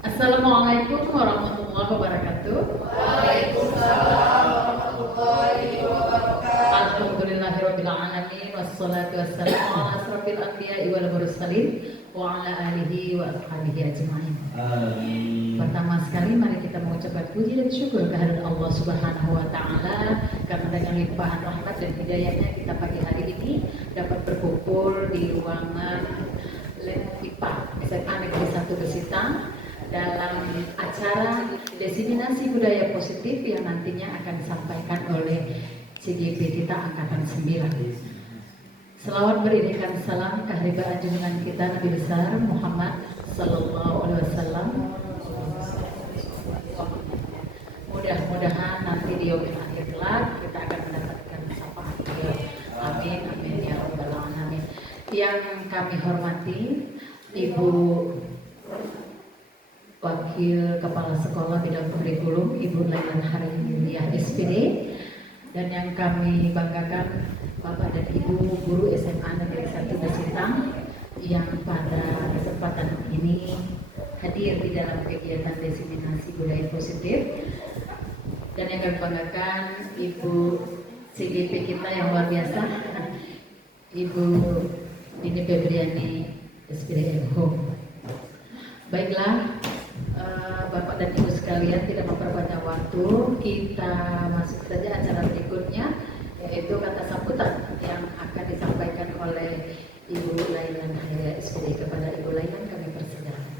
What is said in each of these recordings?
Assalamualaikum warahmatullahi wabarakatuh. Waalaikumsalam warahmatullahi wabarakatuh. Alhamdulillahirabbil alamin wassalatu wassalamu ala asrofil anbiya'i wal mursalin wa ala alihi wa ashabihi ajmain. Amin. Pertama sekali mari kita mengucapkan puji dan syukur kehadirat Allah Subhanahu wa taala karena dengan limpahan rahmat dan hidayahnya kita pagi hari ini dapat berkumpul di ruangan IPA SMA Negeri 1 Besitang dalam acara diseminasi budaya positif yang nantinya akan disampaikan oleh CGP kita Angkatan 9. Selawat beriringan salam kehadirat junjungan kita Nabi besar Muhammad Sallallahu Alaihi Wasallam. Mudah-mudahan nanti di yaumil akhir kelak kita akan mendapatkan syafaat beliau. Amin amin ya rabbal alamin. Yang kami hormati Ibu Wakil Kepala Sekolah Bidang Kurikulum Ibu Lailan Harimiliah SPD, dan yang kami banggakan Bapak dan Ibu Guru SMA Negeri 1 Besitang yang pada kesempatan ini hadir di dalam kegiatan diseminasi budaya positif, dan yang kami banggakan Ibu CGP kita yang luar biasa Ibu Dini Febriani SPD Home. Baiklah, Bapak dan Ibu sekalian, tidak memperpanjang waktu, kita masuk saja acara berikutnya, yaitu kata sambutan yang akan disampaikan oleh Ibu Lailan Haria SPD. Kepada Ibu Lailan kami persilakan.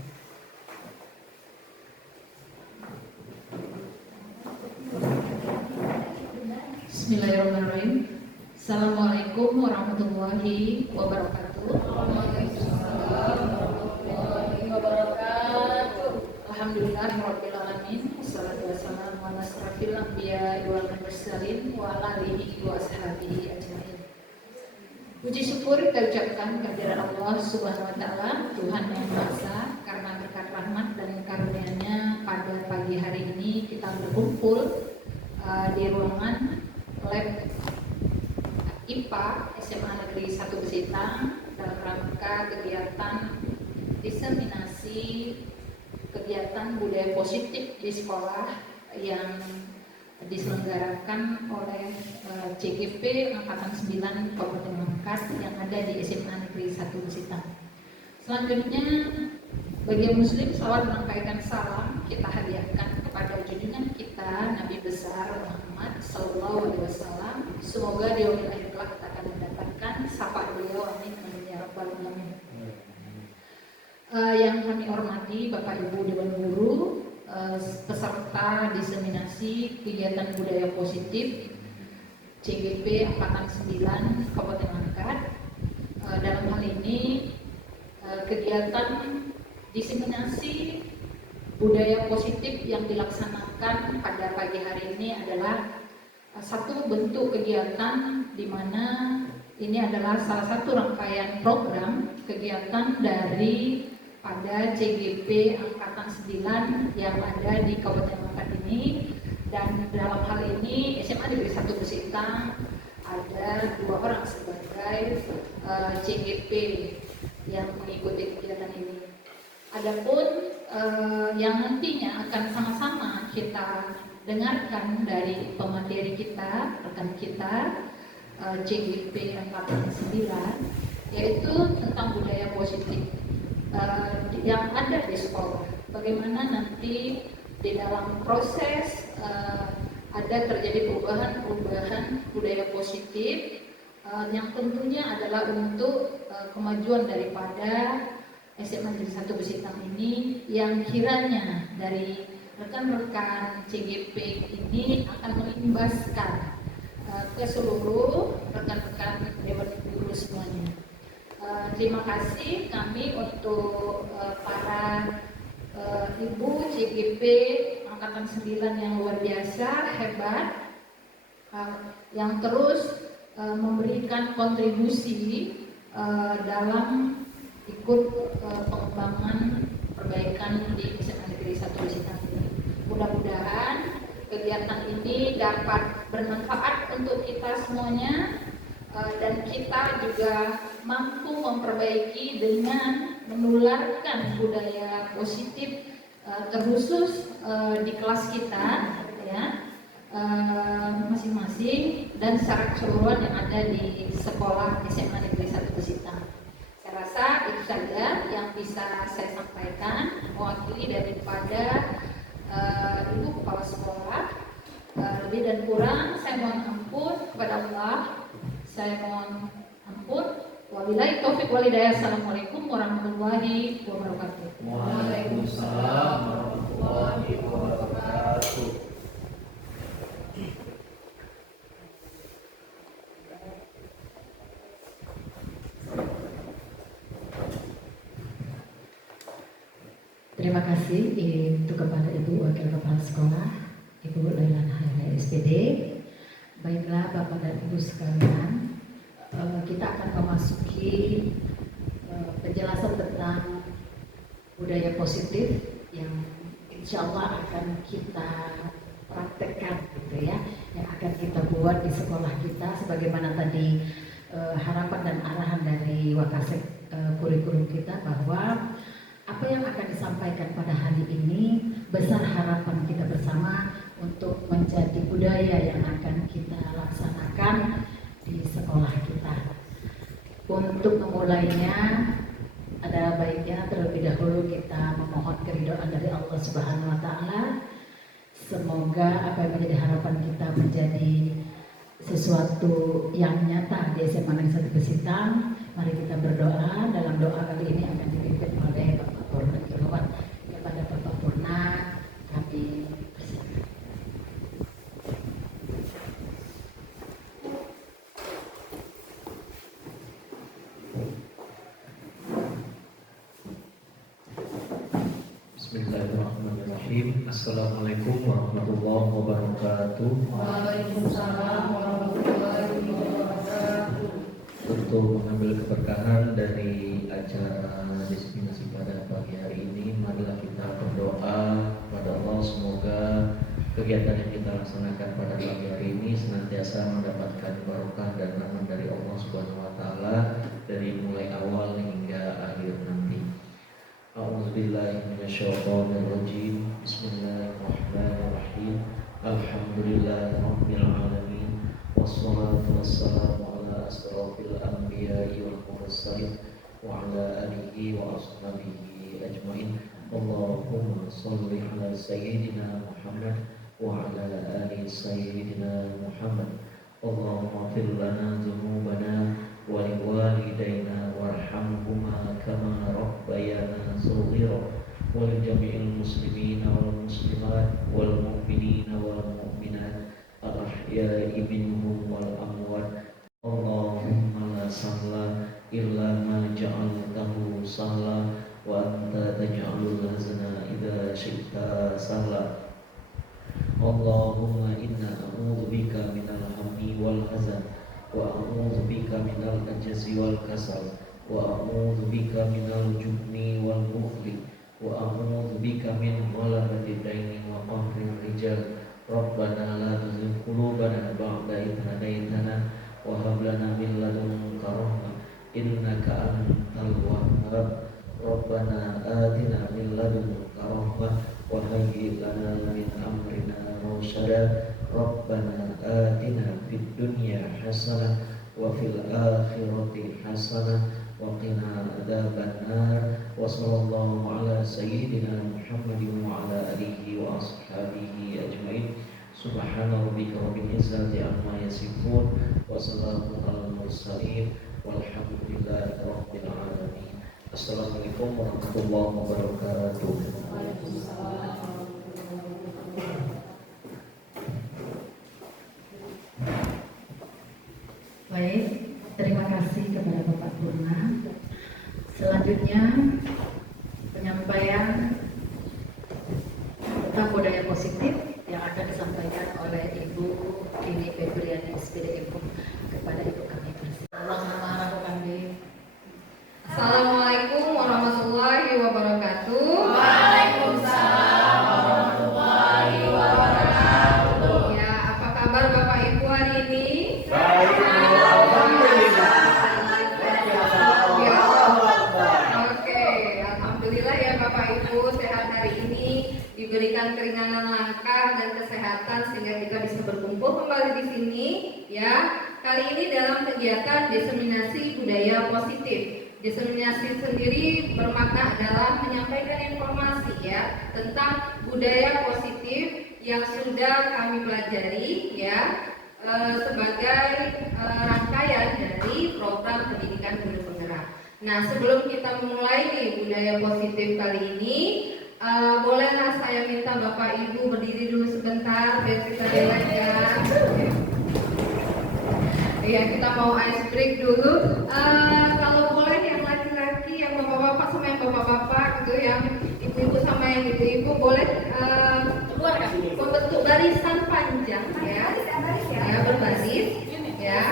Bismillahirrahmanirrahim. Assalamualaikum warahmatullahi wabarakatuh. Alhamdulillahirabbil alamin. Wassalatu wassalamu ala asrofil anbiya'i wal mursalin wa ala alihi wa ashabihi ajmain. Puji syukur kita ucapkan kehadirat Allah Subhanahu wa taala, Tuhan yang Maha Esa, karena berkat rahmat dan karunia-Nya pada pagi hari ini kita berkumpul di ruangan lab IPA SMA Negeri 1 Besitang dalam rangka kegiatan diseminasi kegiatan budaya positif di sekolah yang diselenggarakan oleh CGP Angkatan 9 Kabupaten Langkat yang ada di SMA Negeri 1 Besitang. Selanjutnya bagi muslim, salawat menyampaikan salam kita hadiahkan kepada junjungan kita Nabi besar Muhammad Sallallahu Alaihi Wasallam. Semoga di yaumil akhir kelak kita akan mendapatkan syafaat beliau. Amin ya rabbal alamin. Yang kami hormati Bapak Ibu Dewan Guru, peserta diseminasi kegiatan budaya positif CGP Angkatan 9 Kabupaten Langkat. Dalam hal ini kegiatan diseminasi budaya positif yang dilaksanakan pada pagi hari ini adalah satu bentuk kegiatan di mana ini adalah salah satu rangkaian program kegiatan dari pada CGP Angkatan 9 yang ada di Kabupaten Langkat ini, dan dalam hal ini SMA Negeri 1 Besitang ada 2 orang sebagai CGP yang mengikuti kegiatan ini. Adapun yang nantinya akan sama-sama kita dengarkan dari pemateri kita, rekan kita CGP Angkatan 9, yaitu tentang budaya positif yang ada di sekolah. Bagaimana nanti di dalam proses ada terjadi perubahan budaya positif yang tentunya adalah untuk kemajuan daripada SMA Negeri 1 Besitang ini, yang kiranya dari rekan-rekan CGP ini akan mengimbaskan ke seluruh rekan-rekan Dewan Guru semuanya. Terima kasih kami untuk para Ibu CGP Angkatan 9 yang luar biasa, hebat, yang terus memberikan kontribusi dalam ikut pengembangan perbaikan di SMA Negeri 1 Besitang ini. Mudah-mudahan kegiatan ini dapat bermanfaat untuk kita semuanya, dan kita juga mampu memperbaiki dengan menularkan budaya positif terkhusus di kelas kita ya, masing-masing dan secara keseluruhan yang ada di sekolah SMA Negeri 1 Besitang. Saya rasa itu saja yang bisa saya sampaikan mewakili daripada Ibu Kepala Sekolah. Lebih dan kurang saya mohon ampun kepada Allah. Saya mohon ampun. Wabillahi taufik wal hidayah. Assalamualaikum warahmatullahi wabarakatuh. Waalaikumsalam warahmatullahi wabarakatuh. Terima kasih untuk kepada Ibu Wakil Kepala Sekolah, Ibu Lailan Haira SPD. Baiklah Bapak dan Ibu sekalian, kita akan memasuki penjelasan tentang budaya positif yang insya Allah akan kita praktekkan gitu ya, yang akan kita buat di sekolah kita sebagaimana tadi harapan dan arahan dari Wakasek kurikulum kita, bahwa apa yang akan disampaikan pada hari ini besar harapan kita bersama untuk menjadi budaya yang akan kita laksanakan di sekolah kita. Untuk memulainya adalah baiknya terlebih dahulu kita memohon keridhaan dari Allah Subhanahu wa Ta'ala. Semoga apa yang menjadi harapan kita menjadi sesuatu yang nyata di SMA Negeri 1 Besitang. Mari kita berdoa. Dalam doa kali ini akan dipimpin oleh Bapak Purna Irwan. Kepada Bapak Purna kami persilakan. Bismillahirrahmanirrahim. Assalamualaikum warahmatullahi wabarakatuh. Waalaikumsalam warahmatullahi wabarakatuh. Untuk mengambil keberkahan dari acara destinasi pada pagi hari ini, marilah kita berdoa kepada Allah semoga kegiatan yang kita laksanakan pada pagi hari ini senantiasa mendapatkan barokah dan rahmat dari Allah Subhanahu wa Ta'ala dari mulai awal hingga akhir nanti. A'udzubillahi minasyaitonirrajim. Bismillahirrahmanirrahim. Alhamdulillahirabbil alamin. Wassalatu wassalamu ala asrofil anbiya'i wal mursalin wa ala alihi wa ashabihi ajmain. Allahumma shalli ala sayyidina Muhammad wa ala ali sayyidina Muhammad. Allahumma fir lana dzunubana wa liwalidayna warhamhuma kama rabbayana shaghira wa li jami'il muslimina wal muslimat wal mu'minina wal mu'minat al-ahya'i minhum wal amwat. Allahumma la sahla illa ma ja'altahu sahla wa anta taj'alul hazna idza syi'ta sahla. Allahumma inna a'udzubika minal hammi wal hazan wa a'udzubika minal ajzi wal kasal wa a'udzubika minal jubni wal bukhli wa a'udzubika min ghalabati daini wa qahrir rijal. Rabbana la tuzigh qulubana ba'da idh hadaytana wa hab lana min ladunka rahmah innaka antal wahhab. Rabbana atina min ladunka rahmah wa hayyi lana min amrina rasyada. Rabbana atina fid dunya hasanah wa fil akhirati hasanah wa qina adzabannar. Wa sallallahu ala sayyidina Muhammadin wa ala alihi wa ashabihi ajmain. Subhana rabbika rabbil izzati amma yasifun wa salamun alal mursalin walhamdulillahi rabbil alamin. Assalamualaikum warahmatullahi wabarakatuh. Baik, terima kasih kepada Bapak Purna. Selanjutnya penyampaian tentang budaya positif yang akan disampaikan oleh Ibu Dini Febriani SPD Info kepada Ibu kami bersama. Assalamualaikum warahmatullahi wabarakatuh. Waalaikumsalam warahmatullahi wabarakatuh. Ya, apa kabar Bapak Ibu hari ini? Baik, alhamdulillah. Ya, oke, alhamdulillah ya Bapak Ibu sehat hari ini. diberikan keringanan langkah dan kesehatan sehingga kita bisa berkumpul kembali di sini ya. Kali ini dalam kegiatan diseminasi budaya positif. Diseminasi sendiri bermakna adalah menyampaikan informasi ya tentang budaya positif yang sudah kami pelajari ya sebagai rangkaian dari program pendidikan guru penggerak. Nah, sebelum kita memulai nih budaya positif kali ini, bolehlah saya minta Bapak Ibu berdiri dulu sebentar biar kita relax ya. Ya, kita mau ice break dulu. Kalau boleh yang laki-laki, yang bapak-bapak sama yang bapak-bapak gitu, yang ibu-ibu sama yang ibu-ibu boleh membentuk barisan panjang ya, berbaris ya.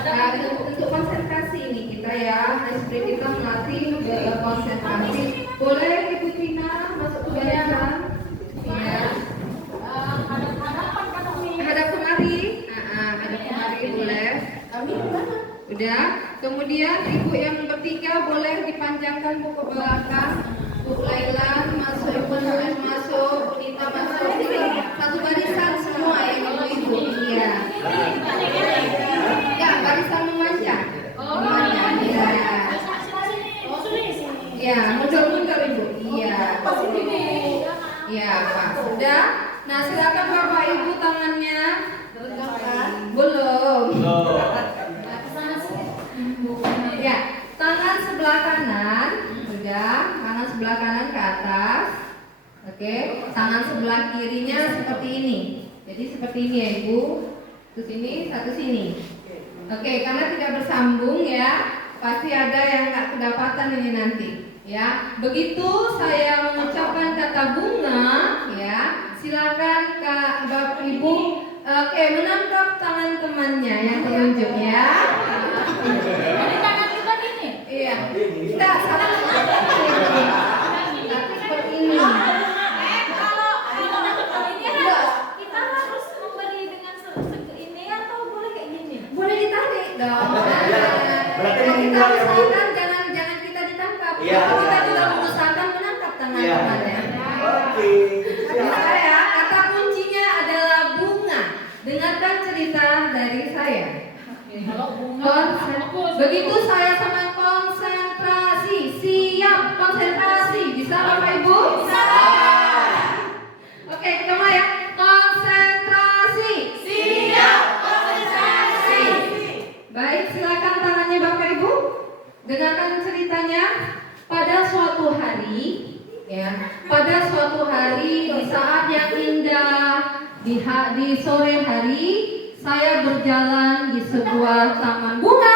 Nah, untuk konsentrasi ini kita ya, ice break kita melatih konsentrasi. Boleh Ibu Tina masuk ke barisan ya. Hadap kemari, boleh. Udah. Kemudian ibu yang bertiga boleh dipanjangkan buku ke belakang. Bu Laila masuk, Ibu Nulis masuk, Bu Nita masuk. Satu barisan semua ya ibu-ibu. Iya. Ya, barisan memanjang. Memanjang. Iya. Ya, mundur-mundur ibu. Iya. Iya, Pak. Sudah. Nah, silakan Bapak Ibu tangannya. Belum. Ya, tangan sebelah kanan, sudah. Tangan sebelah kanan ke atas. Oke, tangan sebelah kirinya seperti ini. Jadi seperti ini ya Ibu. Satu sini, satu sini. Oke, karena tidak bersambung ya, pasti ada yang nggak kedapatan ini nanti. Ya, begitu saya mengucapkan kata bunga, ya, silakan Kak Bapak Ibu. Oke, menangkap tangan temannya yang telunjuk ya. Jadi tangan kita gini? Iya. Tidak, salah. Seperti ini. Kalau ini kita harus memberi dengan ini atau boleh kayak gini? Boleh ditarik dong. Berarti Kita menghindar ya, Bu? usahakan jangan kita ditangkap. Iya. Kita juga mengusahakan menangkap tangan Iya. temannya. Oke. Bisa ya, kata kuncinya adalah bunga. Dengarkan cerita dari saya. Kalau bunga, Begitu saya sama konsentrasi, siap konsentrasi. Bisa Bapak Ibu? Bisa. Oke, kita mulai ya. Konsentrasi. Siap konsentrasi. Baik, silakan tangannya Bapak Ibu. Dengarkan ceritanya. Pada suatu hari, ya, pada suatu hari di saat yang indah, di sore hari, saya berjalan di sebuah taman bunga.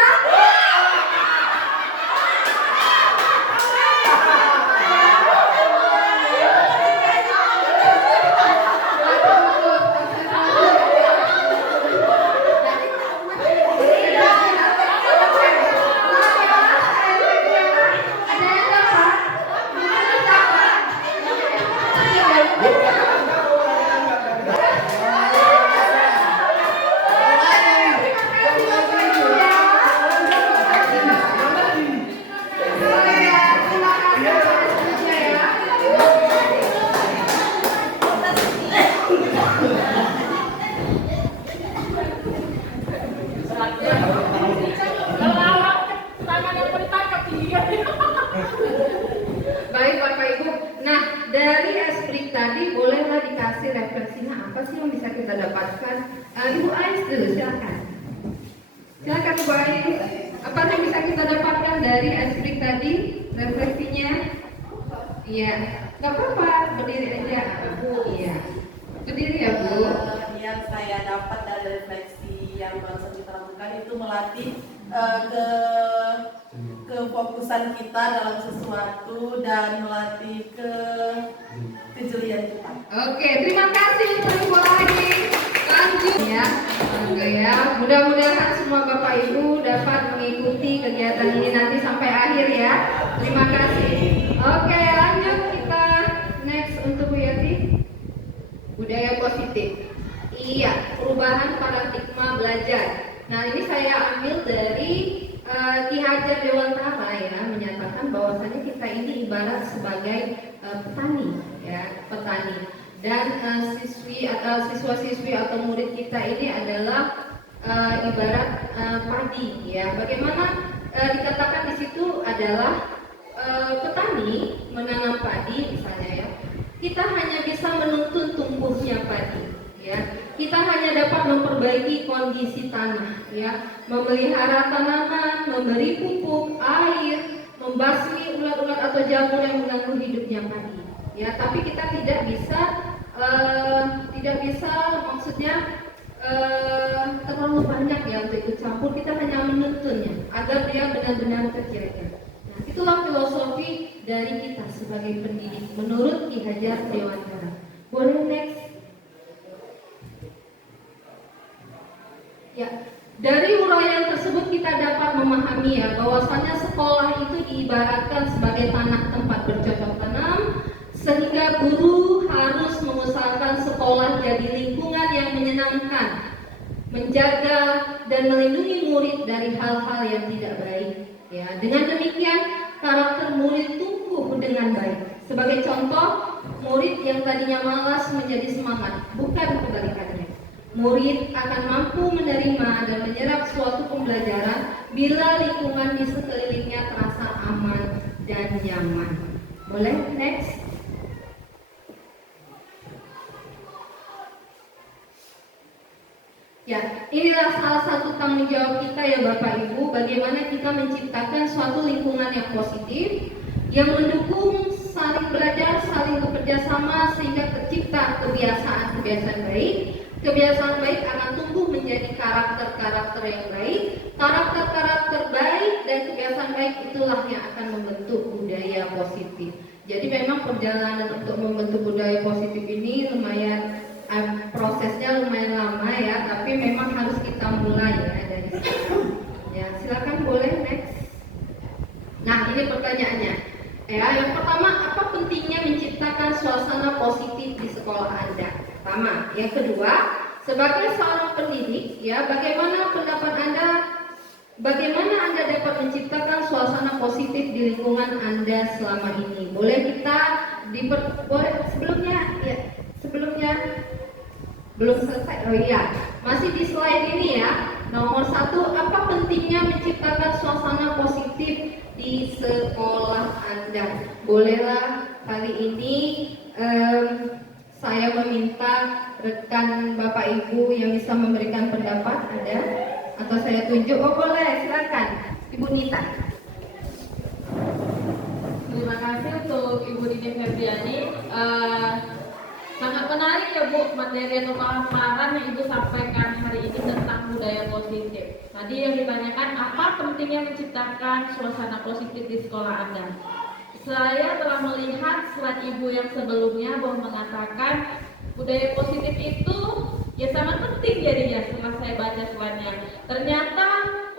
Baik Bapak Ibu. Nah, dari esprit tadi bolehlah dikasih refleksinya apa sih yang bisa kita dapatkan? Ibu Ais dulu, silakan. Silakan Ibu Ais. Apa yang bisa kita dapatkan dari esprit tadi? Refleksinya? Iya. Gak apa-apa, berdiri aja Bu. Iya. Berdiri ya Bu. Yang saya dapat dari refleksi yang barusan kita lakukan itu melatih kefokusan kita dalam sesuatu dan melatih kejelian kita. Oke, terima kasih untuk Ibu Ais. Lanjut ya. Oke ya. Mudah-mudahan semua Bapak Ibu dapat mengikuti kegiatan ini nanti sampai akhir ya. Terima kasih. Oke, lanjut kita next untuk Bu Yati. Budaya positif. Iya, perubahan paradigma belajar. Nah, ini saya ambil dari Ki Hajar Dewantara ya, menyatakan bahwasanya kita ini ibarat sebagai petani ya, petani petani. Dan siswi atau siswa-siswi atau murid kita ini adalah ibarat padi ya. Bagaimana dikatakan di situ adalah petani menanam padi misalnya ya. Kita hanya bisa menuntun tumbuhnya padi ya. Kita hanya dapat memperbaiki kondisi tanah ya, memelihara tanaman, memberi pupuk, air, membasmi ulat-ulat atau jamur yang mengganggu hidupnya padi. Ya, tapi kita tidak bisa maksudnya terlalu banyak ya untuk ikut campur. Kita hanya menuntunnya agar dia benar-benar terjaga. Nah, itulah filosofi dari kita sebagai pendidik menurut Ki Hajar Dewantara. Boleh next? Ya, dari uraian tersebut kita dapat memahami ya bahwasanya sekolah itu diibaratkan sebagai tanah tempat bercocok tanam, sehingga guru harus mengusahakan sekolah jadi lingkungan yang menyenangkan, menjaga dan melindungi murid dari hal-hal yang tidak baik. Ya, dengan demikian karakter murid tumbuh dengan baik. Sebagai contoh, murid yang tadinya malas menjadi semangat, bukan kebalikannya. Murid akan mampu menerima dan menyerap suatu pembelajaran bila lingkungan di sekelilingnya terasa aman dan nyaman. Boleh next? Ya, inilah salah satu tanggung jawab kita ya Bapak Ibu, bagaimana kita menciptakan suatu lingkungan yang positif, yang mendukung saling belajar, saling bekerja sama sehingga tercipta kebiasaan-kebiasaan baik. Kebiasaan baik akan tumbuh menjadi karakter-karakter yang baik. Karakter-karakter baik dan kebiasaan baik itulah yang akan membentuk budaya positif. Jadi memang perjalanan untuk membentuk budaya positif ini lumayan prosesnya lumayan lama ya, tapi memang harus kita mulai ya dari sekarang. Ya, silakan boleh next. Nah, ini pertanyaannya. Ya, yang pertama, apa pentingnya menciptakan suasana positif di sekolah Anda? Pertama, yang kedua, sebagai seorang pendidik, ya, bagaimana pendapat Anda? Bagaimana Anda dapat menciptakan suasana positif di lingkungan Anda selama ini? Boleh kita boleh sebelumnya belum selesai. Oh iya, masih di slide ini ya. Nomor 1, apa pentingnya menciptakan suasana positif di sekolah Anda? Bolehlah kali ini saya meminta rekan Bapak Ibu yang bisa memberikan pendapat, ada? Atau saya tunjuk? Oh boleh, silakan Ibu Nita. Terima kasih untuk Ibu Dini Febriani. Sangat menarik ya Bu, materi atau pemaparan yang Ibu sampaikan hari ini tentang budaya positif. Tadi yang ditanyakan, apa pentingnya menciptakan suasana positif di sekolah Anda? Saya telah melihat slide Ibu yang sebelumnya bahwa mengatakan budaya positif itu ya sangat penting jadinya setelah saya baca slide-nya. Ternyata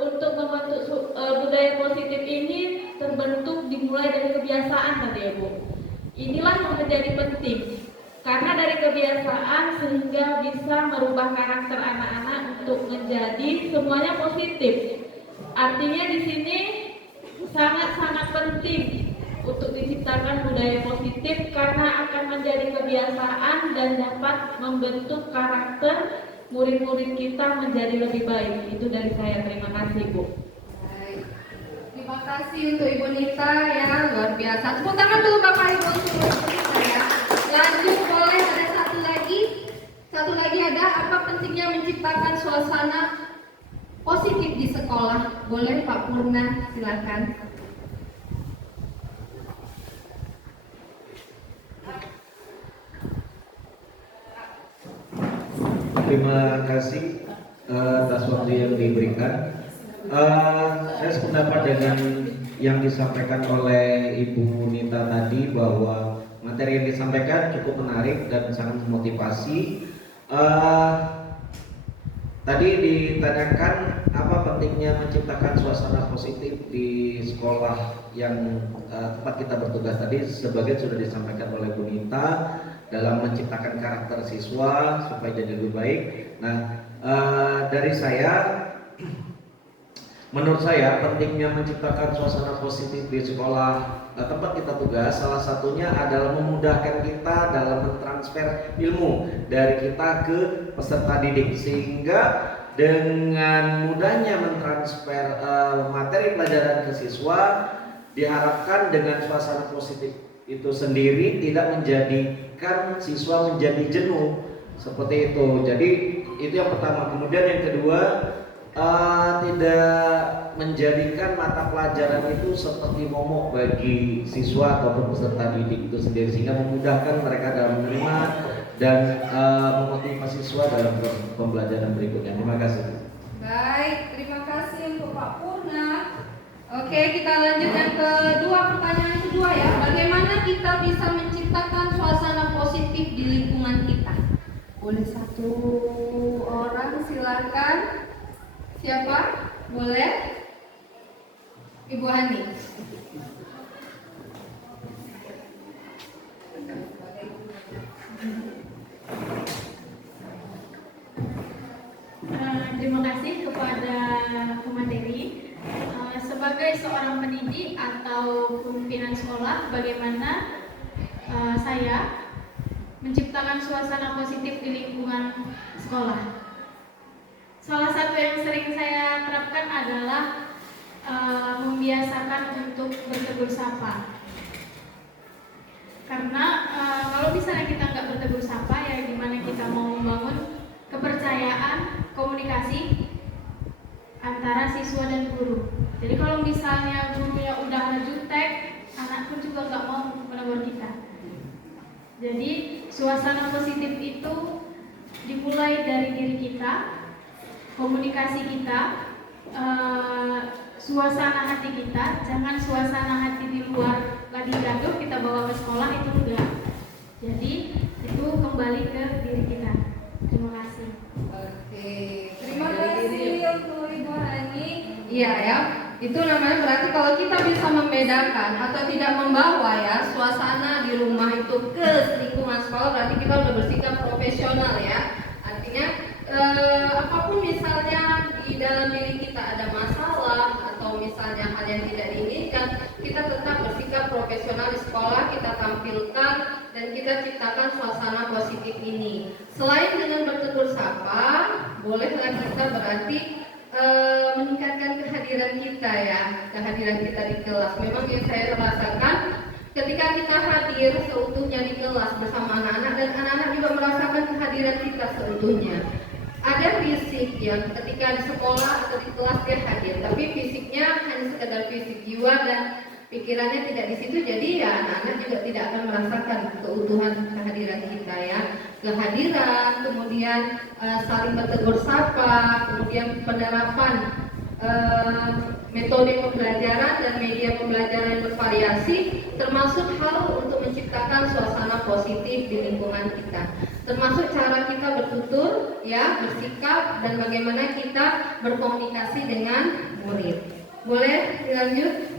untuk membentuk budaya positif ini terbentuk dimulai dari kebiasaan tadi ya Bu. Inilah yang menjadi penting. Karena dari kebiasaan sehingga bisa merubah karakter anak-anak untuk menjadi semuanya positif. Artinya di sini sangat-sangat penting untuk diciptakan budaya positif karena akan menjadi kebiasaan dan dapat membentuk karakter murid-murid kita menjadi lebih baik. Itu dari saya. Terima kasih Bu. Baik. Terima kasih untuk Ibu Nita ya, luar biasa. Tepuk tangan dulu Bapak Ibu untuk Ibu Nita ya. Lanjut boleh ada satu lagi ada apa pentingnya menciptakan suasana positif di sekolah? Boleh Pak Purna, silakan. Terima kasih atas waktu yang diberikan. Saya sependapat dengan yang disampaikan oleh Ibu Nita tadi bahwa materi yang disampaikan cukup menarik dan sangat memotivasi. Tadi ditanyakan apa pentingnya menciptakan suasana positif di sekolah yang tempat kita bertugas tadi, sebagian sudah disampaikan oleh Bu Nita dalam menciptakan karakter siswa supaya jadi lebih baik. Nah, dari saya Menurut saya pentingnya menciptakan suasana positif di sekolah tempat kita tugas, salah satunya adalah memudahkan kita dalam mentransfer ilmu dari kita ke peserta didik, sehingga dengan mudahnya mentransfer materi pelajaran ke siswa, diharapkan dengan suasana positif itu sendiri tidak menjadikan siswa menjadi jenuh seperti itu. Jadi itu yang pertama. Kemudian yang kedua, tidak menjadikan mata pelajaran itu seperti momok bagi siswa ataupun peserta didik itu sendiri, sehingga memudahkan mereka dalam menerima dan memotivasi siswa dalam pembelajaran berikutnya. Terima kasih. Baik, terima kasih untuk Pak Purna. Oke, kita lanjut yang kedua, pertanyaan kedua ya. Bagaimana kita bisa menciptakan suasana positif di lingkungan kita? Boleh satu orang, silakan. Siapa? Boleh? Ibu Hani. Terima kasih kepada pemateri. Sebagai seorang pendidik atau pimpinan sekolah, bagaimana saya menciptakan suasana positif di lingkungan sekolah? Salah satu yang sering saya terapkan adalah membiasakan untuk bertegur sapa. Karena kalau misalnya kita nggak bertegur sapa, ya gimana kita mau membangun kepercayaan, komunikasi antara siswa dan guru. Jadi kalau misalnya gurunya udah jutek, anak pun juga nggak mau menegur kita. Jadi suasana positif itu dimulai dari diri kita, komunikasi kita, suasana hati kita. Jangan suasana hati di luar lagi gaduh kita bawa ke sekolah, itu enggak. Jadi itu kembali ke diri kita. Terima kasih. Oke, terima kasih untuk Ibu Hani. Iya ya, itu namanya berarti kalau kita bisa membedakan atau tidak membawa ya suasana di rumah itu ke lingkungan sekolah, berarti kita udah bersikap profesional ya. Artinya apapun misalnya di dalam diri kita ada masalah atau misalnya hal yang tidak diinginkan, kita tetap bersikap profesional di sekolah, kita tampilkan dan kita ciptakan suasana positif ini. Selain dengan bertegur sapa, bolehlah kita berarti meningkatkan kehadiran kita ya, kehadiran kita di kelas. Memang yang saya rasakan ketika kita hadir seutuhnya di kelas bersama anak-anak, dan anak-anak juga merasakan kehadiran kita seutuhnya. Ada fisik yang ketika di sekolah atau di kelas dia hadir, tapi fisiknya hanya sekedar fisik, jiwa dan pikirannya tidak di situ. Jadi ya anak-anak juga tidak akan merasakan keutuhan kehadiran kita ya. Kehadiran, kemudian saling bertegur sapa, kemudian penerapan metode pembelajaran dan media pembelajaran yang bervariasi, termasuk hal untuk menciptakan suasana positif di lingkungan kita, termasuk cara kita bertutur ya, bersikap, dan bagaimana kita berkomunikasi dengan murid. Boleh dilanjut?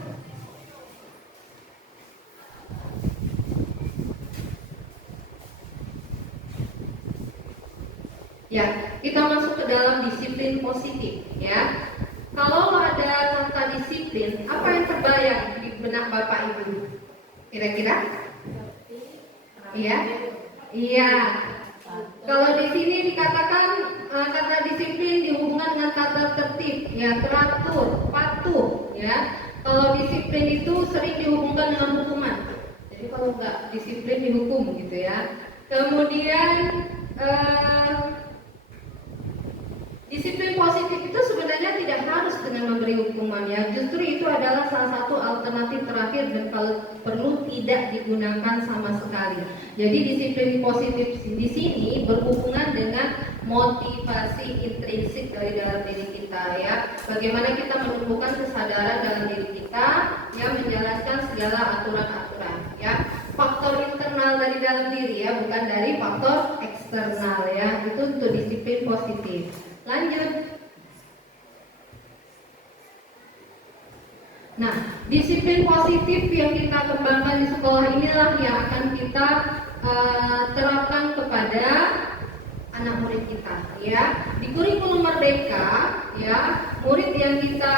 Ya, kita masuk ke dalam disiplin positif ya. Kalau ada kata disiplin, apa yang terbayang di benak Bapak Ibu? Kira-kira? Iya? Iya. Kalau di sini dikatakan kata disiplin dihubungkan dengan kata tertib, ya, teratur, patuh, ya. Kalau disiplin itu sering dihubungkan dengan hukuman. Jadi kalau nggak disiplin dihukum gitu ya. Kemudian disiplin positif itu sebenarnya tidak harus dengan memberi hukuman ya. Justru itu adalah salah satu alternatif terakhir dan kalau perlu tidak digunakan sama sekali. Jadi disiplin positif di sini berhubungan dengan motivasi intrinsik dari dalam diri kita ya. Bagaimana kita menumbuhkan kesadaran dalam diri kita yang menjalankan segala aturan-aturan ya. Faktor internal dari dalam diri ya, bukan dari faktor eksternal ya. Itu untuk disiplin positif. Lanjut. Nah, disiplin positif yang kita kembangkan di sekolah inilah yang akan kita terapkan kepada anak murid kita ya. Di kurikulum Merdeka ya, murid yang kita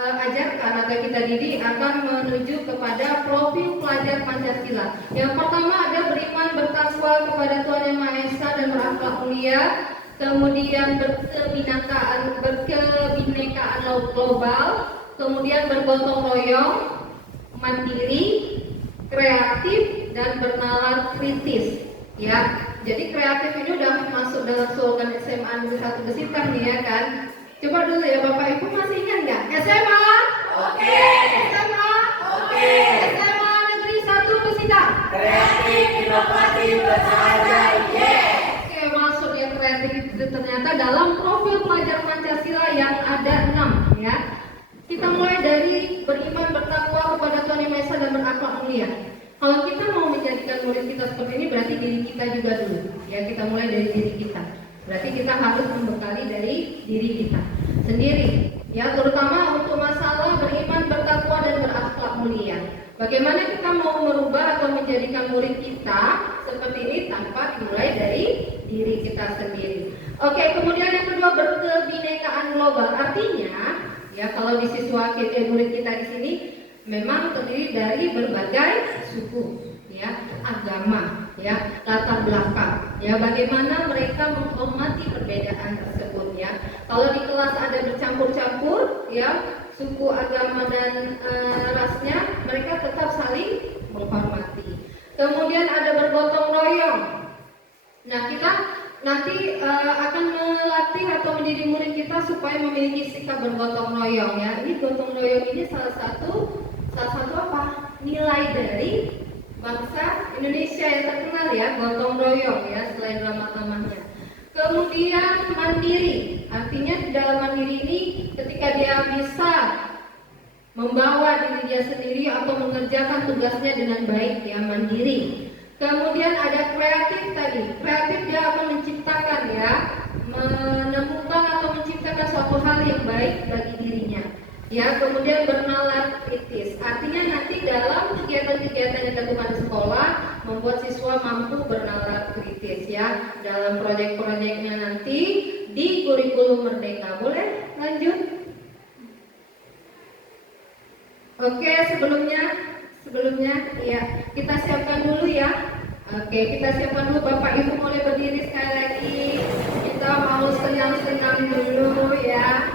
ajarkan atau kita didik akan menuju kepada profil pelajar Pancasila. Yang pertama ada beriman bertakwa kepada Tuhan Yang Maha Esa dan berakhlak mulia, kemudian berkebinekaan global, kemudian bergotong royong, mandiri, kreatif, dan bernalar kritis ya. Jadi kreatif ini udah masuk dalam slogan SMA Negeri 1 Besitang nih ya kan. Coba dulu ya Bapak Ibu, masih ingat nggak? SMA? Oke. SMA? Oke. SMA Negeri 1 Besitang. Kreatif, inovatif, bersahaja, Oke, masuk yang kreatif itu ternyata dalam profil pelajar Pancasila yang ada 6 ya. Kita mulai dari beriman bertakwa kepada Tuhan Yang Maha Esa dan berakhlak mulia. Kalau kita mau menjadikan murid kita seperti ini, berarti diri kita juga dulu ya. Kita mulai dari diri kita. Berarti kita harus membekali dari diri kita sendiri ya, terutama untuk masalah beriman bertakwa dan berakhlak mulia. Bagaimana kita mau merubah atau menjadikan murid kita seperti ini tanpa dimulai dari diri kita sendiri. Oke, kemudian yang kedua berkebinekaan global. Artinya ya, kalau di siswa kita, murid kita di sini memang terdiri dari berbagai suku ya, agama ya, latar belakang ya, bagaimana mereka menghormati perbedaan tersebut ya. Kalau di kelas ada bercampur-campur ya, suku, agama, dan rasnya, mereka tetap saling menghormati. Kemudian ada bergotong royong. Nah, kita nanti akan melatih atau mendidik murid kita supaya memiliki sikap bergotong royong ya. Ini gotong royong ini salah satu apa? Nilai dari bangsa Indonesia yang terkenal ya, gotong royong ya, selain ramah-tamahnya. Kemudian mandiri, artinya di dalam mandiri ini ketika dia bisa membawa diri dia sendiri atau mengerjakan tugasnya dengan baik ya, mandiri. Kemudian ada kreatif tadi, kreatif dia akan menciptakan ya, menemukan atau menciptakan suatu hal yang baik bagi dirinya. Ya, kemudian bernalar kritis. Artinya nanti dalam kegiatan-kegiatan yang dilakukan di sekolah membuat siswa mampu bernalar kritis ya. Dalam proyek-proyeknya nanti di kurikulum Merdeka. Boleh lanjut? Oke, sebelumnya ya, kita siapkan dulu ya. Oke, kita siapkan dulu, Bapak Ibu boleh berdiri sekali lagi. Kita mau senam-senam dulu ya.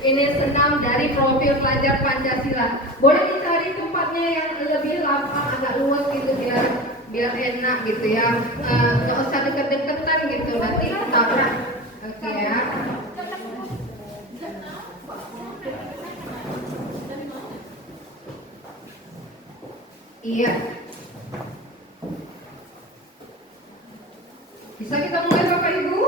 Ini senam dari profil pelajar Pancasila. Boleh dicari tempatnya yang lebih lapang, agak luas gitu biar enak gitu ya. Nggak usah deket-deketan gitu, nanti ketabrak. Oke ya. Iya. Bisa kita mulai Bapak Ibu?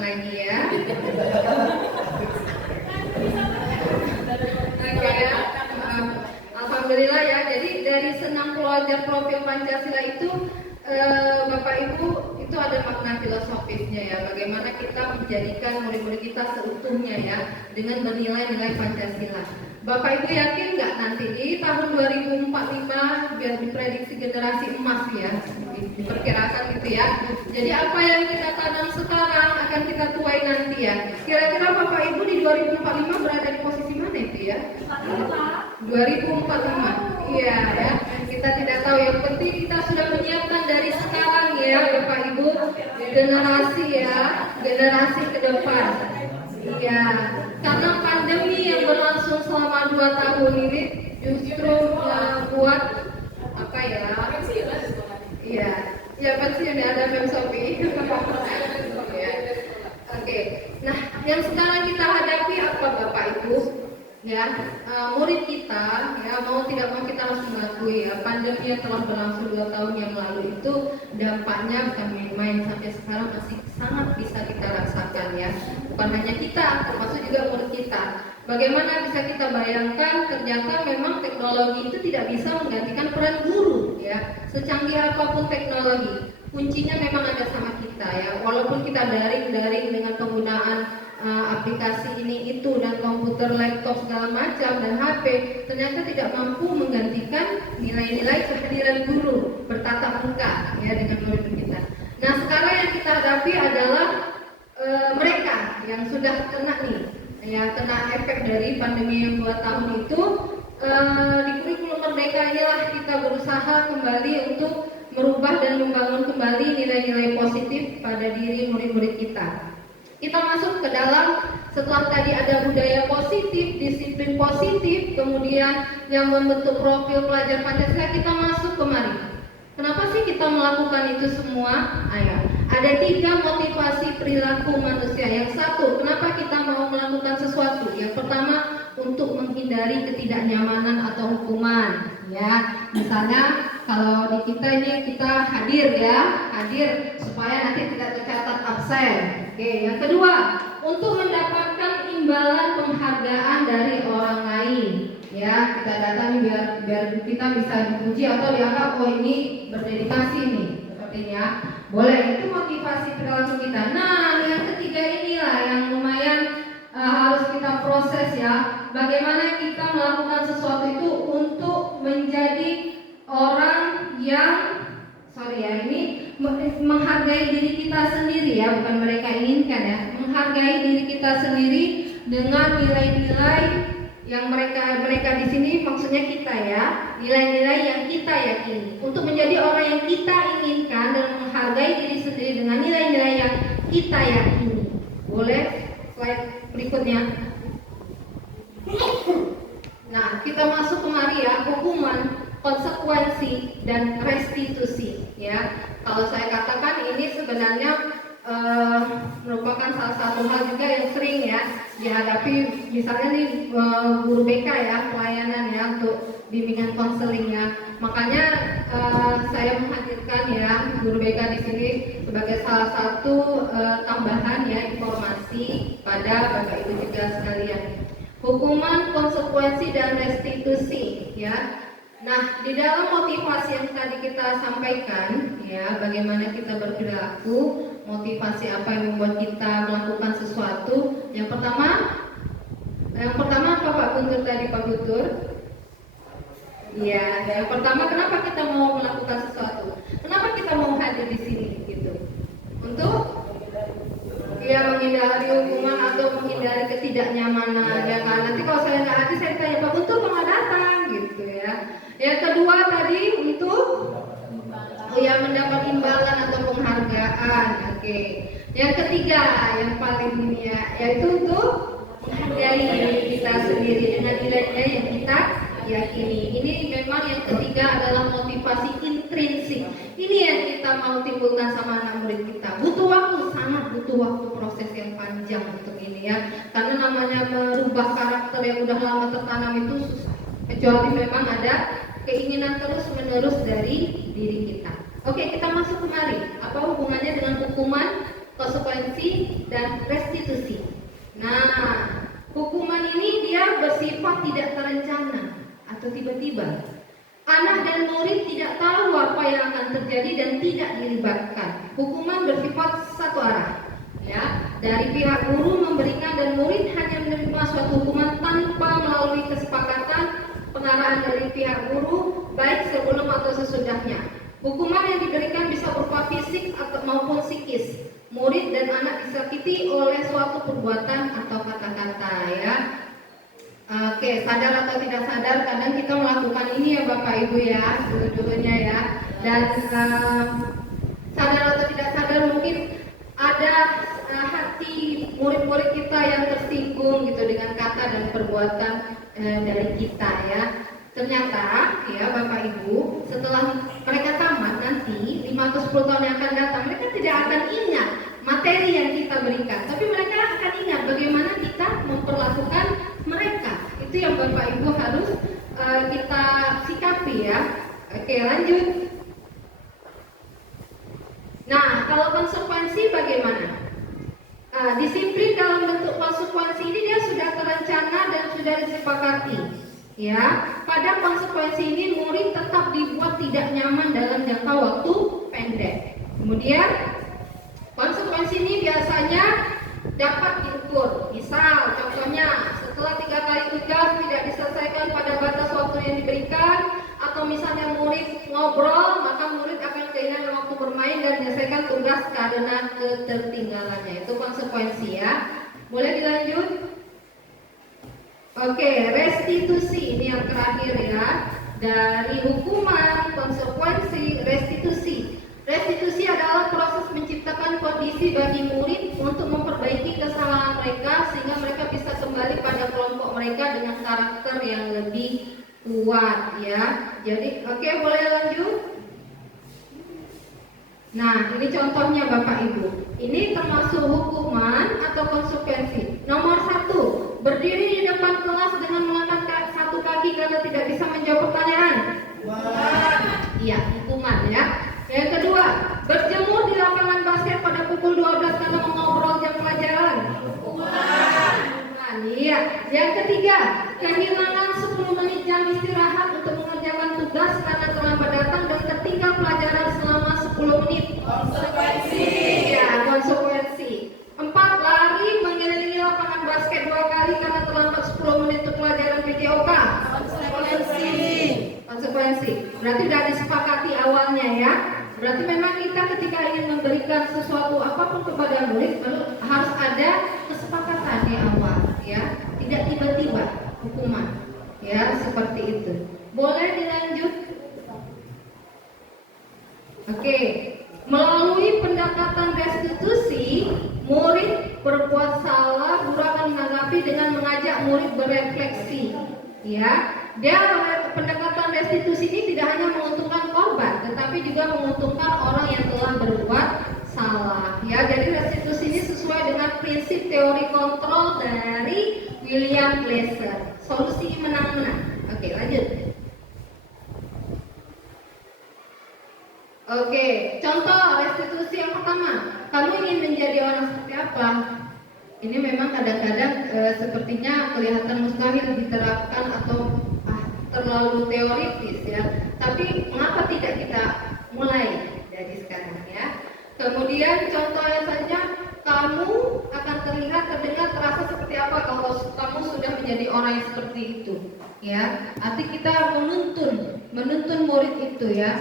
lagi ya. Oke ya. Alhamdulillah ya. Jadi dari senam pelajar profil Pancasila itu Bapak Ibu itu ada makna filosofisnya ya. Bagaimana kita menjadikan murid-murid kita seutuhnya ya dengan bernilai-nilai Pancasila. Bapak Ibu yakin nggak nanti di tahun 2045 biar diprediksi generasi emas ya, diperkirakan gitu ya. Jadi apa yang kita tanam sekarang akan kita tuai nanti ya. Kira-kira Bapak Ibu di 2045 berada di posisi mana itu ya? 2045. Iya ya. Kita tidak tahu, yang penting kita sudah menyiapkan dari sekarang ya Bapak Ibu, generasi ya, generasi ke depan. Iya, karena pandemi yang berlangsung selama 2 tahun ini justru membuat apa ya? Iya, ya pensiun ya, ada Mem Sophie. Ya. Oke, nah yang sekarang kita hadapi apa Bapak Ibu? Ya, murid kita ya mau tidak mau kita harus mengakui ya pandemi yang telah berlangsung 2 tahun yang lalu itu dampaknya bukan main-main, sampai sekarang masih sangat bisa kita rasakan ya. Bukan hanya kita, termasuk juga murid kita. Bagaimana bisa kita bayangkan ternyata memang teknologi itu tidak bisa menggantikan peran guru ya. Secanggih apapun teknologi, kuncinya memang ada sama kita ya. Walaupun kita daring dengan penggunaan aplikasi ini itu dan komputer, laptop segala macam dan HP, ternyata tidak mampu menggantikan nilai-nilai kehadiran guru bertatap muka ya dengan murid kita. Nah sekarang yang kita hadapi adalah mereka yang sudah kena nih ya, kena efek dari pandemi yang 2 tahun itu. Di kurikulum Merdeka inilah kita berusaha kembali untuk merubah dan membangun kembali nilai-nilai positif pada diri murid-murid kita. Kita masuk ke dalam, setelah tadi ada budaya positif, disiplin positif, kemudian yang membentuk profil pelajar Pancasila, kita masuk kemari. Kenapa sih kita melakukan itu semua? Ayo, ada 3 motivasi perilaku manusia. Yang satu, kenapa kita mau melakukan sesuatu? Yang pertama, untuk menghindari ketidaknyamanan atau hukuman. Ya, misalnya kalau di kita ini kita hadir supaya nanti tidak tercatat absen. Oke, yang kedua, untuk mendapatkan imbalan penghargaan dari orang lain. Ya, kita datang biar kita bisa dipuji atau dianggap oh ini berdedikasi nih, sepertinya. Boleh, itu motivasi perilaku kita. Nah, yang ketiga inilah yang lumayan harus kita proses ya. Bagaimana kita melakukan sesuatu itu untuk menjadi orang yang menghargai diri kita sendiri ya, bukan mereka inginkan ya. Menghargai diri kita sendiri dengan nilai-nilai yang mereka di sini maksudnya kita ya, nilai-nilai yang kita yakini. Untuk menjadi orang yang kita inginkan dan menghargai diri sendiri dengan nilai-nilai yang kita yakini. Boleh slide berikutnya. Nah, kita masuk kemari ya, hukuman, konsekuensi dan restitusi ya. Kalau saya katakan ini sebenarnya merupakan salah satu hal juga yang sering ya dihadapi, misalnya nih guru BK ya, pelayanan ya untuk bimbingan konseling ya. Makanya saya menghadirkan ya guru BK di sini sebagai salah satu tambahan ya informasi pada Bapak Ibu juga sekalian. Hukuman, konsekuensi dan restitusi ya. Nah, di dalam motivasi yang tadi kita sampaikan ya, bagaimana kita berperilaku, motivasi apa yang membuat kita melakukan sesuatu. Yang pertama apa Pak Guntur tadi, Pak Guntur? Iya, yang pertama kenapa kita mau melakukan sesuatu? Kenapa kita mau hadir di sini gitu? Untuk menghindari hukuman atau menghindari ketidaknyamanan ya kan. Nanti kalau saya nggak hadir, saya tanya Pak Guntur kok nggak datang gitu ya. Yang kedua tadi untuk mendapat imbalan atau penghargaan. Oke. Yang ketiga yang paling ini ya, yaitu untuk menghargai diri kita sendiri dengan nilai-nilai yang kita yakini. Ini memang yang ketiga adalah motivasi intrinsik. Ini yang kita mau timbulkan sama anak murid kita. Butuh waktu, sangat butuh waktu, proses yang panjang untuk ini ya. Karena namanya merubah karakter yang udah lama tertanam itu susah. Kecuali memang ada keinginan terus-menerus dari diri kita. Oke, kita masuk kemari. Apa hubungannya dengan hukuman, konsekuensi, dan restitusi. Nah, hukuman ini dia bersifat tidak terencana atau tiba-tiba. Anak dan murid tidak tahu apa yang akan terjadi dan tidak dilibatkan. Hukuman bersifat satu arah. Ya, dari pihak guru memberikan dan murid hanya menerima suatu hukuman tanpa melalui kesepakatan pengarahan dari pihak guru, baik sebelum atau sesudahnya. Hukuman yang diberikan bisa berupa fisik atau maupun psikis. Murid dan anak disakiti oleh suatu perbuatan atau kata-kata, ya. Oke, sadar atau tidak sadar, kadang kita melakukan ini ya Bapak Ibu ya, dulu-dulunya ya. Dan sadar atau tidak sadar mungkin ada hati murid-murid kita yang tersinggung gitu dengan kata dan perbuatan dari kita ya. Ternyata ya Bapak Ibu, setelah mereka tamat nanti 5 atau 10 tahun yang akan datang, mereka tidak akan ingat materi yang kita berikan, tapi mereka akan ingat bagaimana kita memperlakukan mereka. Itu yang Bapak Ibu harus kita sikapi ya. Oke, lanjut. Nah, kalau konsekuensi bagaimana? Disiplin dalam bentuk konsekuensi ini dia sudah terencana dan sudah disepakati. Ya, pada konsekuensi ini murid tetap dibuat tidak nyaman dalam jangka waktu pendek. Kemudian konsekuensi ini biasanya dapat diukur. Misal, contohnya setelah 3 kali tugas tidak diselesaikan pada batas waktu yang diberikan, atau misalnya murid ngobrol, maka murid akan kehilangan waktu bermain dan menyelesaikan tugas karena ketertinggalannya. Itu konsekuensi ya. Boleh dilanjut? Oke, restitusi ini yang terakhir ya. Dari hukuman, konsekuensi, restitusi. Restitusi adalah proses menciptakan kondisi bagi murid untuk memperbaiki kesalahan mereka sehingga mereka bisa kembali pada kelompok mereka dengan karakter yang lebih kuat ya. Jadi oke, boleh lanjut. Nah, ini contohnya Bapak Ibu. Ini termasuk hukuman atau konsekuensi. Nomor 1, berdiri di depan kelas dengan mengangkat satu kaki karena tidak bisa menjawab pertanyaan. Iya, hukuman ya. Yang kedua, berjemur di lapangan basket pada pukul 12 karena mengobrol jam pelajaran. Iya. Yang ketiga, kehilangan 10 menit jam istirahat untuk mengerjakan tugas karena terlambat datang dan tertinggal pelajaran selama 10 menit. Konsekuensi. Iya, konsekuensi. 4, lari mengelilingi lapangan basket 2 kali karena terlambat 10 menit untuk pelajaran PJOK. Konsekuensi. Berarti sudah disepakati awalnya ya. Berarti memang kita ketika ingin memberikan sesuatu apapun kepada murid harus ada kesepakatan di awal ya, tidak tiba-tiba hukuman ya, seperti itu. Boleh dilanjut? Oke, melalui pendekatan restitusi, murid berbuat salah, guru akan menanggapi dengan mengajak murid berefleksi ya. Dia pendekatan restitusi ini tidak hanya menguntungkan korban, tetapi juga menguntungkan orang yang telah berbuat salah. Ya, jadi restitusi ini sesuai dengan prinsip teori kontrol dari William Glasser. Solusi menang-menang. Oke, lanjut. Oke, contoh restitusi yang pertama. Kamu ingin menjadi orang seperti apa? Ini memang kadang-kadang sepertinya kelihatan mustahil diterapkan atau terlalu teoritis ya. Tapi mengapa tidak kita mulai dari sekarang ya? Kemudian contohnya saja, kamu akan terlihat, terdengar, terasa seperti apa kalau kamu sudah menjadi orang yang seperti itu ya. Arti kita menuntun murid itu ya,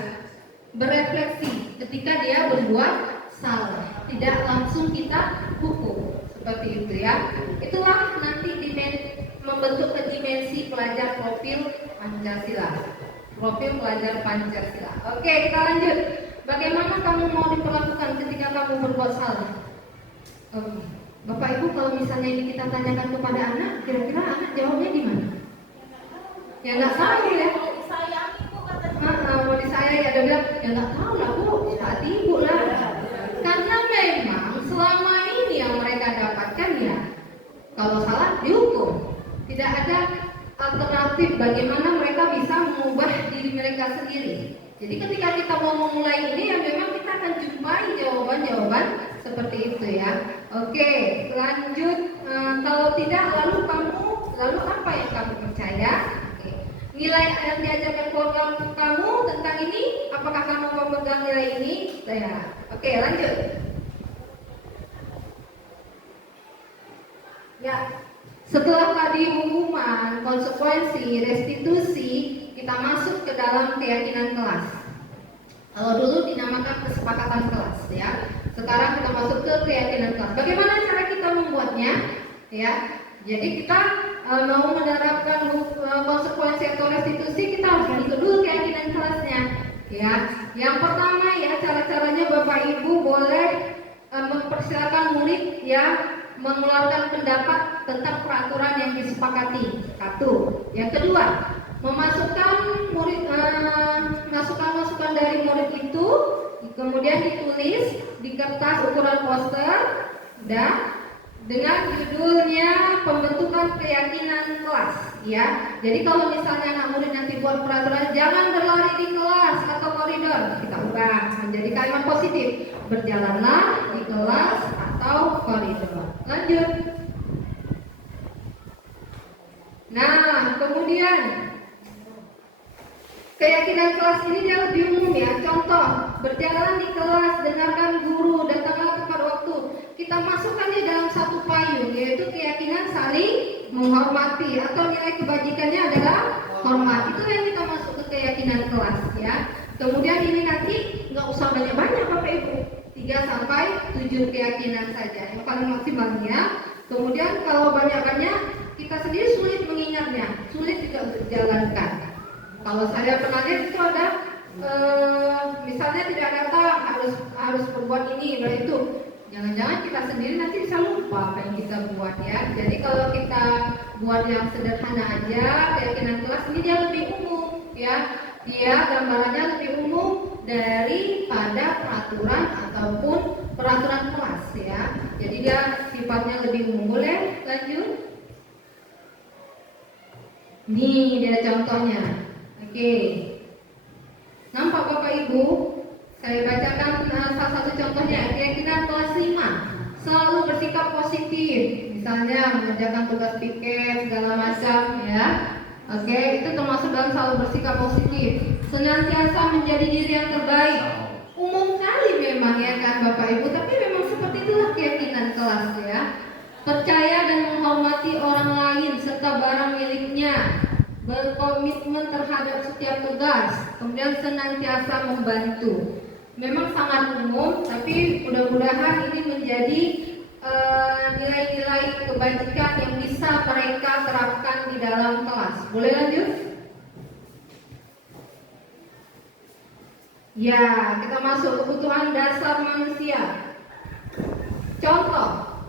berefleksi ketika dia berbuat salah, tidak langsung kita hukum seperti itu ya. Itulah nanti membentuk ke dimensi pelajar profil Pancasila. Profil pelajar Pancasila. Oke, kita lanjut. Bagaimana kamu mau diperlakukan ketika kamu berbuat salah? Oke. Bapak Ibu, kalau misalnya ini kita tanyakan kepada anak, kira-kira anak jawabnya gimana? Ya nggak tahu ya. Mau disayang ya, dia bilang ya nggak tahu lah Bu, saat ibu lah. Karena memang selama ini yang mereka dapatkan ya, kalau salah dihukum. Tidak ada alternatif bagaimana mereka bisa mengubah diri mereka sendiri. Jadi ketika kita mau memulai ini ya memang kita akan jumpai jawaban-jawaban seperti itu ya. Oke, lanjut. Kalau tidak, lalu apa yang kamu percaya? Oke. Nilai yang diajarkan keluarga kamu tentang ini, apakah kamu memegang nilai ini? Ya. Oke, lanjut. Ya. Setelah tadi hukuman, konsekuensi, restitusi, kita masuk ke dalam keyakinan kelas. Kalau dulu dinamakan kesepakatan kelas ya. Sekarang kita masuk ke keyakinan kelas. Bagaimana cara kita membuatnya? Ya. Jadi kita mau menerapkan konsekuensi atau restitusi, kita harus bentuk dulu keyakinan kelasnya. Ya. Yang pertama ya, cara-caranya Bapak Ibu boleh mempersilakan murid yang mengeluarkan pendapat tentang peraturan yang disepakati. Satu. Yang kedua, memasukkan masukan-masukan dari murid itu, kemudian ditulis di kertas ukuran poster dan dengan judulnya pembentukan keyakinan kelas. Ya, jadi kalau misalnya anak murid nanti buat peraturan, jangan berlari di kelas atau koridor, kita ubah menjadi kalimat positif. Berjalanlah di kelas atau koridor. Lanjut. Nah, kemudian keyakinan kelas ini dia lebih umum ya. Contoh, berjalan di kelas, dengarkan guru, datanglah tepat waktu. Kita masukkannya dalam satu payung, yaitu keyakinan saling menghormati atau nilai kebajikannya adalah hormat. Itu yang kita masuk ke keyakinan kelas ya. Kemudian ini nanti nggak usah banyak-banyak Bapak Ibu, 3 sampai 7 keyakinan saja yang paling maksimalnya. Kemudian kalau banyak-banyak kita sendiri sulit mengingatnya, sulit juga untuk dijalankan. Kalau saya pernah lihat itu ada misalnya tidak kata harus berbuat ini dan itu. Jangan-jangan kita sendiri nanti bisa lupa apa yang kita buat ya. Jadi kalau kita buat yang sederhana aja, keyakinan kelas ini dia lebih umum ya. Dia gambarannya lebih umum daripada peraturan ataupun peraturan kelas ya. Jadi dia sifatnya lebih umum. Boleh lanjut? Nih dia contohnya. Oke. Nampak Bapak Ibu? Saya bacakan salah satu contohnya. Keyakinan kelas 5, selalu bersikap positif. Misalnya mengerjakan tugas piket segala macam ya. Oke, itu termasuk dalam selalu bersikap positif. Senantiasa menjadi diri yang terbaik. Umum kali memang ya kan Bapak Ibu, tapi memang seperti itulah keyakinan kelas ya. Percaya dan menghormati orang lain serta barang miliknya. Berkomitmen terhadap setiap tugas, kemudian senantiasa membantu. Memang sangat umum, tapi mudah-mudahan ini menjadi nilai-nilai kebajikan yang bisa mereka terapkan di dalam kelas. Boleh lanjut? Ya, kita masuk kebutuhan dasar manusia. Contoh,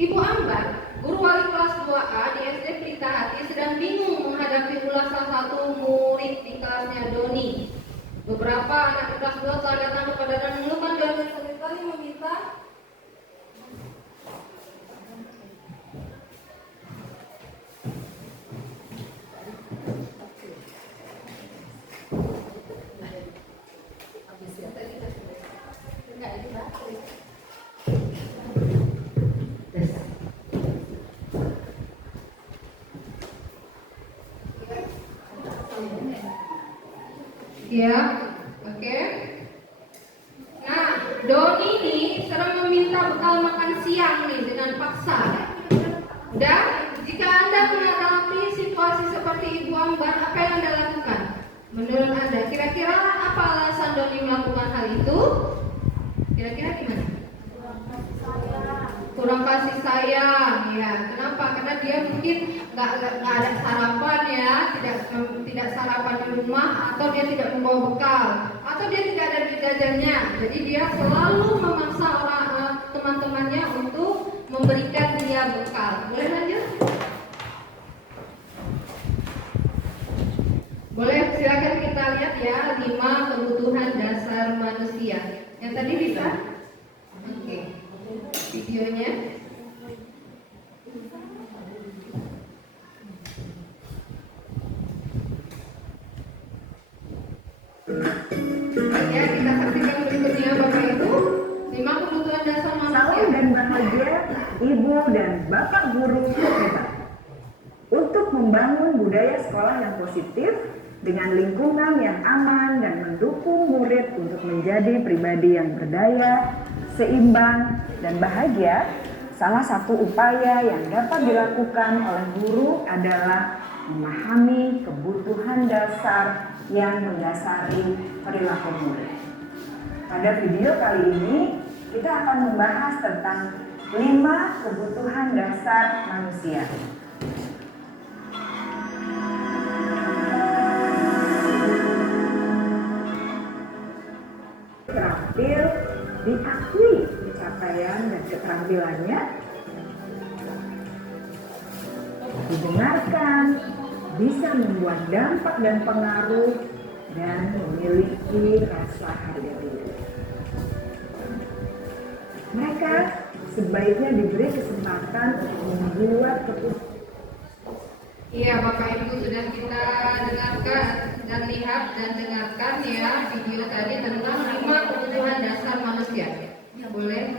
Ibu Ambar, guru wali kelas 2A di SD Pelita Hati, sedang bingung menghadapi ulas salah satu murid di kelasnya, Doni. Beberapa anak di kelas 2 telah datang kepada dan mengeluhkan Doni sekali meminta ya, oke. Nah, Doni ini sering meminta bekal makan siang nih dengan paksa. Dan jika Anda menghadapi situasi seperti Ibu Ambar, apa yang Anda lakukan? Menurut Anda, kira-kira apa alasan Doni melakukan hal itu? Kira-kira gimana? Kurang kasih sayang, ya. Kenapa? Karena dia mungkin nggak ada sarapan ya, tidak sarapan di rumah, atau dia tidak membawa bekal, atau dia tidak ada di jajannya. Jadi dia selalu memaksa teman-temannya untuk memberikan dia bekal. Boleh lanjut? Boleh, silakan kita lihat ya 5 kebutuhan dasar manusia. Yang tadi bisa? Oke. Videonya. Ya, kita saksikan berikutnya Bapak Ibu. 5 kebutuhan dasar manusia. dan bahagia Ibu dan Bapak guru hebat. Untuk membangun budaya sekolah yang positif dengan lingkungan yang aman dan mendukung murid untuk menjadi pribadi yang berdaya, seimbang, dan bahagia, salah satu upaya yang dapat dilakukan oleh guru adalah memahami kebutuhan dasar yang mendasari perilaku murid. Pada video kali ini, kita akan membahas tentang 5 kebutuhan dasar manusia. Terampil, diakui pencapaian dan keterampilannya, didengarkan, bisa membuat dampak dan pengaruh, dan memiliki rasa harga diri. Mereka sebaiknya diberi kesempatan untuk membuat keputusan. Iya, Bapak Ibu sudah kita dengarkan dan lihat dan dengarkan ya video tadi tentang 5 kebutuhan dasar manusia. Boleh?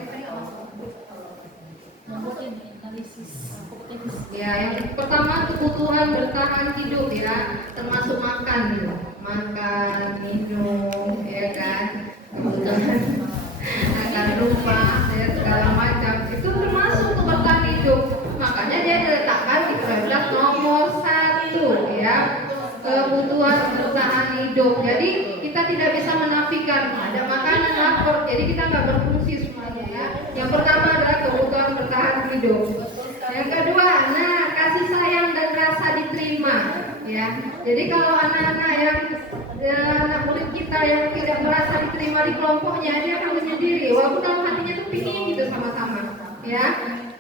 Ya, yang pertama kebutuhan bertahan hidup ya, termasuk makan gitu. Makan, minum, ya kan? Kebutuhan akan rumah, ya, segala macam. Itu termasuk untuk bertahan hidup. Makanya dia diletakkan di peringkat nomor 1 ya, kebutuhan bertahan hidup. Jadi kita tidak bisa menafikan ada makanan lapar, jadi kita nggak berfungsi semuanya ya. Yang pertama adalah kebutuhan bertahan hidup. Yang kedua, kasih sayang dan rasa diterima ya. Jadi kalau anak-anak yang anak murid kita yang tidak merasa diterima di kelompoknya, dia akan menyendiri walaupun dalam hatinya tuh pingin gitu sama-sama ya.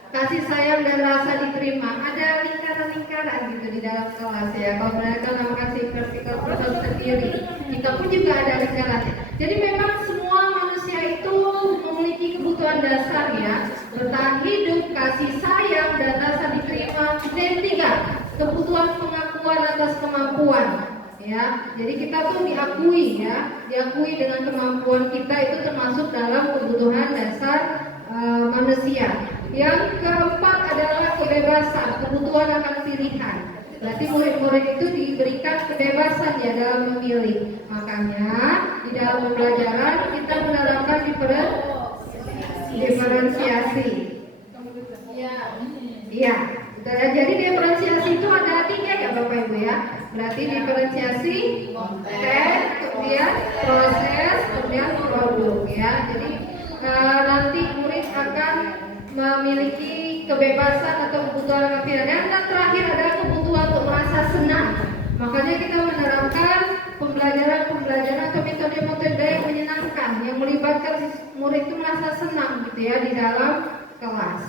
Kasih sayang dan rasa diterima, ada lingkaran-lingkaran gitu di dalam kelas ya. Kalau mereka namakan vertical process sendiri, kita pun juga ada lingkarannya. Jadi memang semua manusia itu memiliki kebutuhan dasar ya, bertahan hidup, kasih sayang dan rasa diterima. Dan 3, kebutuhan pengakuan atas kemampuan ya. Jadi kita tuh diakui ya, diakui dengan kemampuan kita, itu termasuk dalam kebutuhan dasar manusia. Yang keempat adalah kebebasan, kebutuhan akan pilihan. Berarti murid-murid itu diberikan kebebasan ya dalam memilih. Makanya di dalam pembelajaran kita menerapkan diferensiasi. Iya. Jadi diferensiasi itu ada 3 ya Bapak Ibu ya. Berarti diferensiasi, konten, kemudian proses, kemudian produk ya. Jadi nanti murid akan memiliki kebebasan atau kebutuhan pilihan. Dan terakhir adalah kebutuhan untuk merasa senang. Makanya kita menerapkan pembelajaran atau metode-metode yang menyenangkan, yang melibatkan murid itu merasa senang gitu ya di dalam kelas.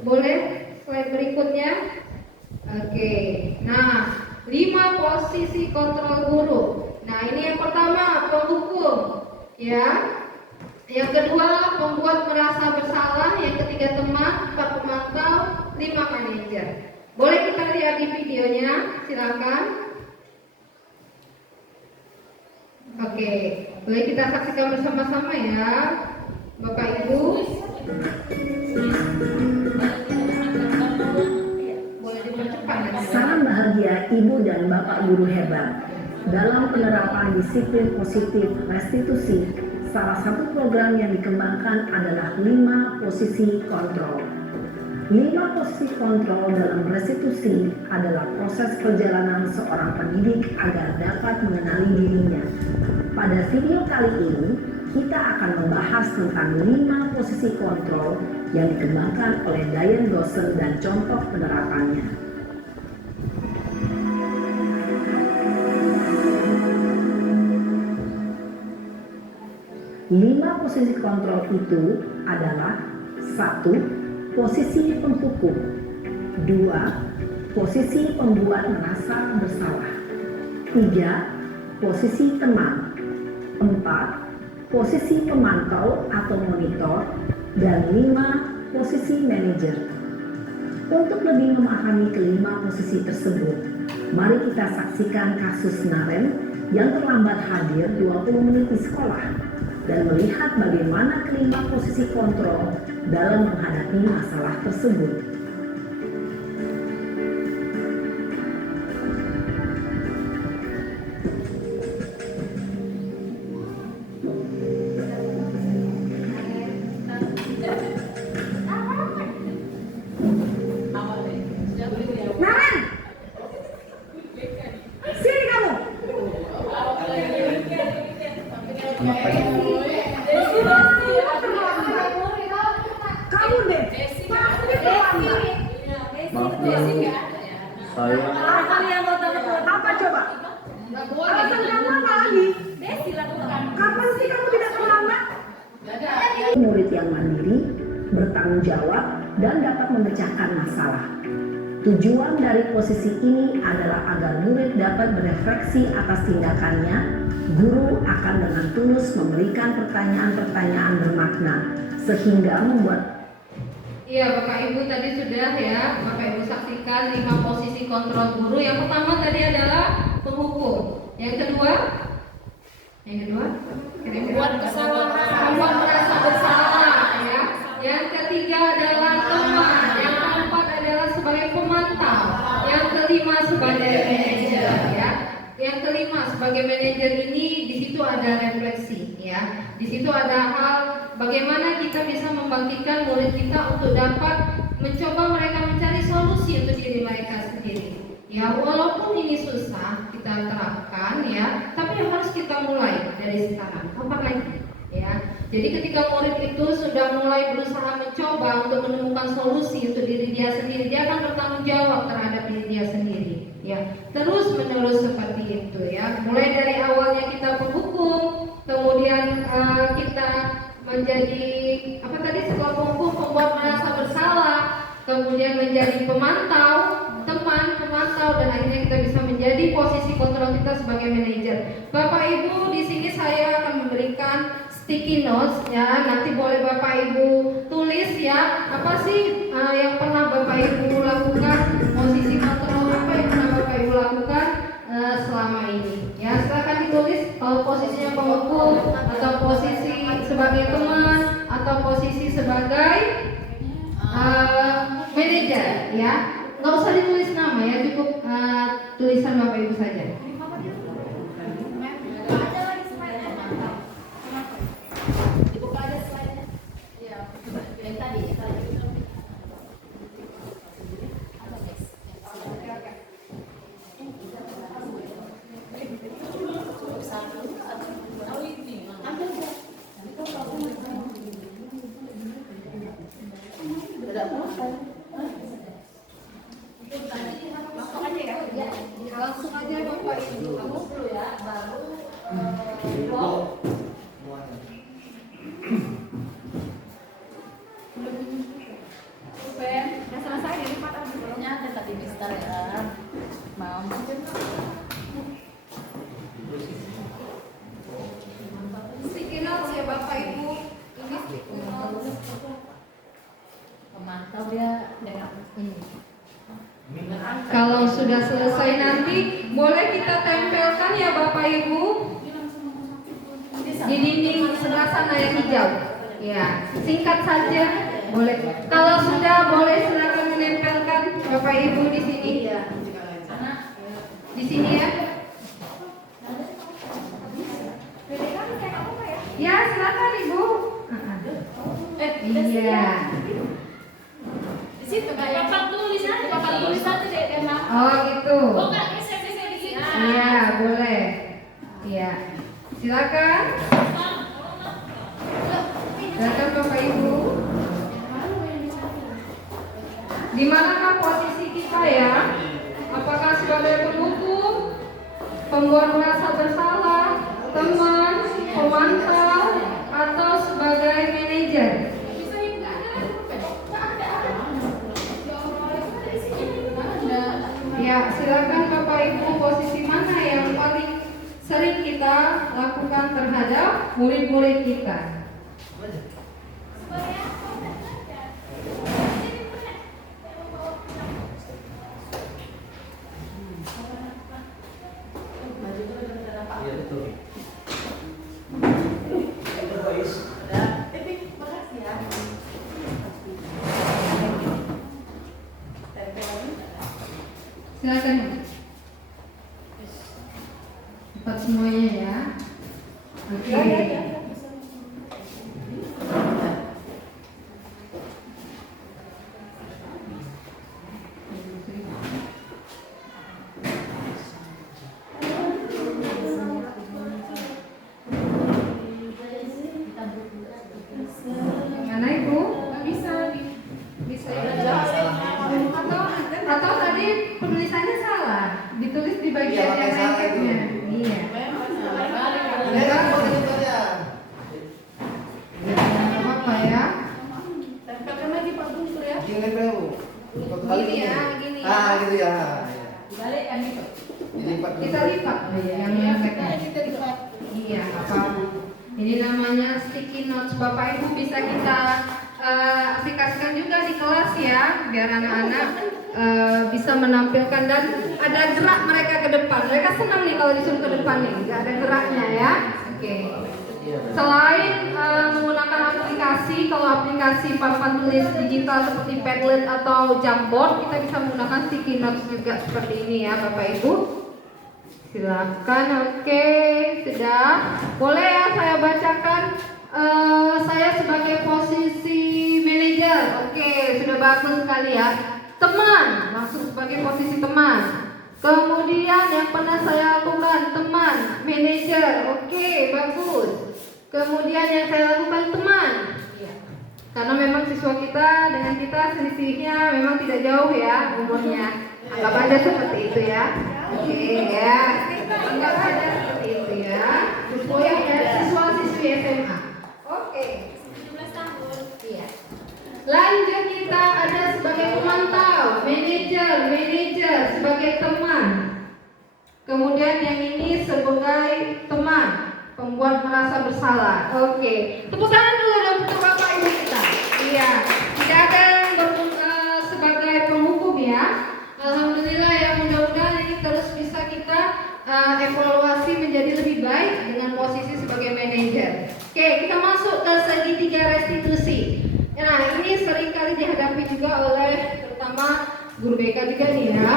Boleh slide berikutnya? Oke. Nah, 5 posisi kontrol guru. Nah, ini yang pertama, penghukum ya. Yang kedua, membuat merasa bersalah. Yang ketiga, teman. 4, pemantau. 5, manajer. Boleh kita lihat di videonya, silakan. Oke, boleh kita saksikan bersama-sama ya, Bapak Ibu. Boleh dipercepat ya. Salam bahagia Ibu dan Bapak guru hebat. Dalam penerapan disiplin positif restitusi, salah satu program yang dikembangkan adalah 5 posisi kontrol. 5 posisi kontrol dalam restitusi adalah proses perjalanan seorang pendidik agar dapat mengenali dirinya. Pada video kali ini, kita akan membahas tentang 5 posisi kontrol yang dikembangkan oleh Diane Dawson dan contoh penerapannya. 5 posisi kontrol itu adalah 1. Posisi penghukum, 2. Posisi pembuat merasa bersalah, 3. Posisi teman, 4. Posisi pemantau atau monitor, dan 5. Posisi manajer. Untuk lebih memahami kelima posisi tersebut, mari kita saksikan kasus Naren yang terlambat hadir 20 menit di sekolah. dan melihat bagaimana kelima posisi kontrol dalam menghadapi masalah tersebut. Apa coba? Alasan kamu apa lagi? Kapan sih kamu tidak terlambat? Murid yang mandiri, bertanggung jawab, dan dapat memecahkan masalah. Tujuan dari posisi ini adalah agar murid dapat berefleksi atas tindakannya. Guru akan dengan tulus memberikan pertanyaan-pertanyaan bermakna sehingga membuat. Iya, Bapak Ibu tadi sudah ya, Bapak Ibu saksikan 5 posisi kontrol guru. Yang pertama tadi adalah penghukum. Yang kedua membuat kesalahan, membuat merasa bersalah ya. Yang ketiga adalah teman. Yang keempat adalah sebagai pemantau. Yang kelima sebagai manajer ya. Yang kelima sebagai manajer ini di situ ada refleksi ya. Di situ ada hal bagaimana kita bisa membangkitkan murid kita untuk dapat mencoba mereka mencari solusi untuk diri mereka sendiri. Ya, walaupun ini susah kita terapkan ya, tapi harus kita mulai dari sekarang. Kapan lagi? Ya. Jadi ketika murid itu sudah mulai berusaha mencoba untuk menemukan solusi untuk diri dia sendiri, dia akan bertanggung jawab terhadap diri dia sendiri. Ya, terus menerus seperti itu ya. Mulai dari awalnya kita penghukum, kemudian kita menjadi apa tadi setelah penghukum pembuat merasa bersalah, kemudian menjadi pemantau, teman pemantau, dan akhirnya kita bisa menjadi posisi kontrol kita sebagai manajer. Bapak Ibu, di sini saya akan memberikan sticky notes ya. Nanti boleh Bapak Ibu tulis ya, apa sih yang pernah Bapak Ibu lakukan, posisi kontrol apa yang pernah Bapak Ibu lakukan selama ini. Ya, silakan ditulis kalau posisinya penghukum atau posisi sebagai teman atau posisi sebagai manajer ya. Nggak usah ditulis nama ya, cukup tulisan Bapak Ibu saja. Dibuka aja slide-nya. Iya, yang tadi. Langsung aja Bapak Ibu. Kamu dulu ya, baru Udah selesai jadi Pak belumnya ada tadi Mister ya. Mau sticky notes ya Bapak Ibu. Ini sticky notes. pemantau dia dengan ini. Kalau sudah selesai nanti boleh kita tempelkan ya Bapak Ibu di dinding sebelah sana yang hijau. Ya, singkat saja boleh. Kalau sudah boleh silakan menempelkan Bapak Ibu di sini. Di sini ya. Ya, silakan Ibu. Iya. Di situ papan tulisan tidak enak. Oh gitu. Oh enggak, saya di sini. Iya, boleh. Iya. Silakan. Silakan Bapak Ibu. Di manakah posisi kita ya? Apakah sebagai penghukum, pembuat merasa bersalah, teman, pemantau, atau sebagai manajer? Ya, silakan Bapak Ibu, posisi mana yang paling sering kita lakukan terhadap murid-murid kita? Silakan. Cepat semuanya ya. Oke. Mana Ibu? Bisa ya. Atau tadi penulisannya salah, ditulis di bagian yang lengkapnya. Iya. Apa ya? Tempelkan lagi Pak Guntur ya. Gini Bu. Gini ya, gini. Gitu ya. Dibalikkan itu. Kita lipat yang lengkapnya. Kita lipat. Iya, apa? Ini namanya sticky notes. Bapak Ibu bisa kita aplikasikan juga di kelas ya, biar anak-anak bisa menampilkan dan ada gerak mereka ke depan. Mereka senang nih kalau disuruh ke depan nih, nggak ada geraknya ya. Oke. Selain menggunakan aplikasi, kalau aplikasi papan tulis digital seperti Padlet atau Jamboard, kita bisa menggunakan sticky notes juga seperti ini ya, Bapak Ibu. Silakan, oke, sudah. Boleh ya saya bacakan. Saya sebagai posisi manajer, oke, sudah bagus sekali ya. Teman, masuk sebagai posisi teman. Kemudian yang pernah saya lakukan, teman, manajer, oke, bagus. Kemudian yang saya lakukan, teman. Karena memang siswa kita dengan kita selisihnya memang tidak jauh ya umurnya. Anggap aja seperti itu ya. Oke ya. Anggap aja seperti itu ya. Siswa-siswi SMA. Oke. 17 tahun. Iya. Lanjut kita ada sebagai pemantau, manajer sebagai teman. Kemudian yang ini sebagai teman, pembuat merasa bersalah. Oke. Tepuk tangan dulu dong untuk Bapak Ibu kita. Iya. Tidak ada yang sebagai penghukum ya. Alhamdulillah ya, mudah-mudahan ini terus bisa kita evaluasi menjadi lebih baik dengan posisi sebagai manajer. Oke, kita masuk ke segitiga restitusi. Nah, ini seringkali dihadapi juga oleh terutama guru BK juga nih ya.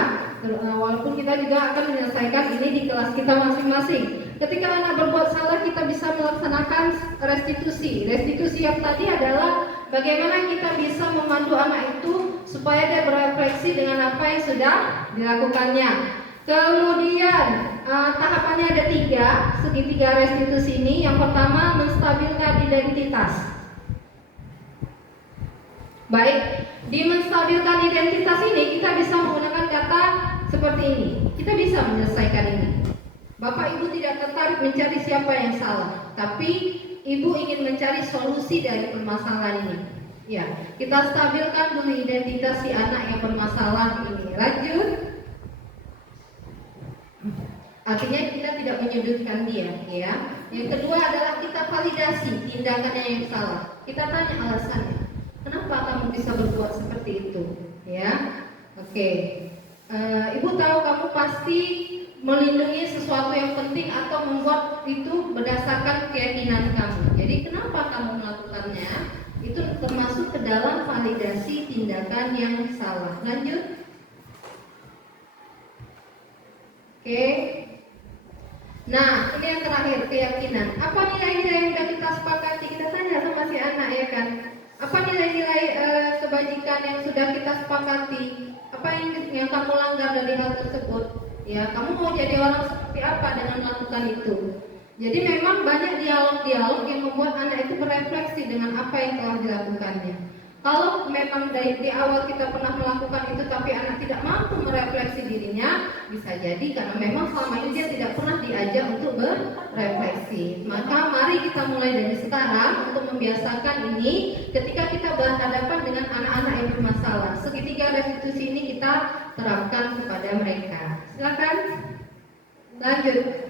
Walaupun kita juga akan menyelesaikan ini di kelas kita masing-masing. Ketika anak berbuat salah, kita bisa melaksanakan restitusi. Restitusi yang tadi adalah bagaimana kita bisa memandu anak itu supaya dia berefleksi dengan apa yang sudah dilakukannya. Kemudian tahapannya ada 3, segitiga restitusi ini. Yang pertama, menstabilkan identitas. Baik, di menstabilkan identitas ini kita bisa menggunakan kata seperti ini. Kita bisa menyelesaikan ini. Bapak Ibu tidak tertarik mencari siapa yang salah, tapi Ibu ingin mencari solusi dari permasalahan ini. Ya, kita stabilkan dulu identitas si anak yang bermasalah ini. Lanjut. Artinya kita tidak menyudutkan dia, ya. Yang kedua adalah kita validasi tindakannya yang salah. Kita tanya alasannya. Kenapa kamu bisa berbuat seperti itu? Ya, oke. Ibu tahu kamu pasti melindungi sesuatu yang penting atau membuat itu berdasarkan keyakinan kamu. Jadi kenapa kamu melakukannya? Itu termasuk ke dalam validasi tindakan yang salah. Lanjut. Oke. Nah, ini yang terakhir, keyakinan. Apa nilai-nilai yang sudah kita sepakati? Kita tanya sama si anak ya kan. Apa nilai-nilai kebajikan yang sudah kita sepakati? Apa yang kamu langgar dari hal tersebut? Ya, kamu mau jadi orang seperti apa dengan melakukan itu? Jadi memang banyak dialog-dialog yang membuat anak itu berefleksi dengan apa yang telah dilakukannya. Kalau memang dari awal kita pernah melakukan itu tapi anak tidak mampu merefleksi dirinya, bisa jadi karena memang selama ini dia tidak pernah diajak untuk berefleksi. Maka mari kita mulai dari sekarang untuk membiasakan ini ketika kita berhadapan dengan anak-anak yang bermasalah. Segitiga restitusi ini kita terapkan kepada mereka. Silakan. Lanjut.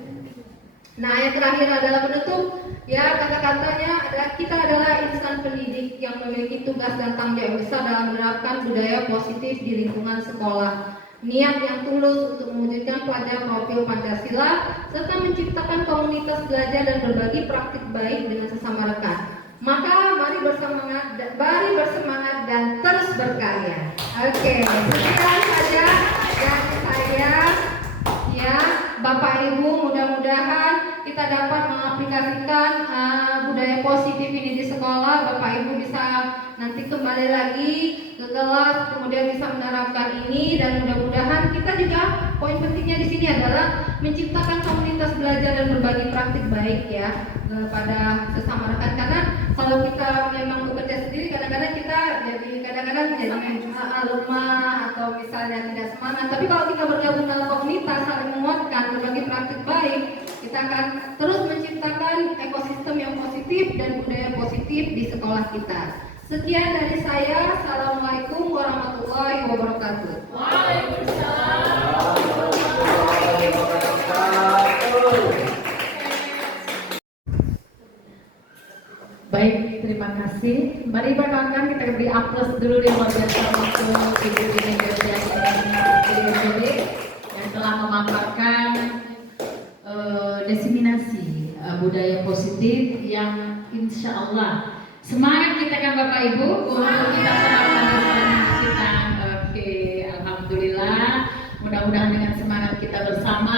Nah, yang terakhir adalah penutup. Ya, kata-katanya adalah kita adalah insan pendidik yang memiliki tugas dan tanggung jawab besar dalam menerapkan budaya positif di lingkungan sekolah. Niat yang tulus untuk mewujudkan pelajar profil Pancasila serta menciptakan komunitas belajar dan berbagi praktik baik dengan sesama rekan. Maka mari bersemangat dan terus berkarya. Oke, sekian saja dari saya. Bapak Ibu, mudah-mudahan kita dapat mengaplikasikan budaya positif ini di sekolah. Bapak Ibu bisa nanti kembali lagi ke kelas, kemudian bisa menerapkan ini, dan mudah-mudahan kita juga, poin pentingnya di sini adalah menciptakan komunitas belajar dan berbagi praktik baik ya kepada sesama rekan. Karena kalau kita memang bekerja sendiri, kadang-kadang kita jadi lemah atau misalnya tidak semangat. Tapi kalau kita bergabung dalam komunitas, saling menguatkan, berbagi praktik baik, kita akan terus menciptakan ekosistem yang positif dan budaya positif di sekolah kita. Sekian dari saya. Assalamualaikum warahmatullahi wabarakatuh. Baik, terima kasih. Mari rekan-rekan kita beri aplaus dulu yang luar biasa untuk Ibu Gerda yang telah memaparkan desiminasi budaya positif yang insya Allah semangat kita kan Bapak Ibu untuk kita terapkan kita. Oke, alhamdulillah. Mudah-mudahan dengan semangat kita bersama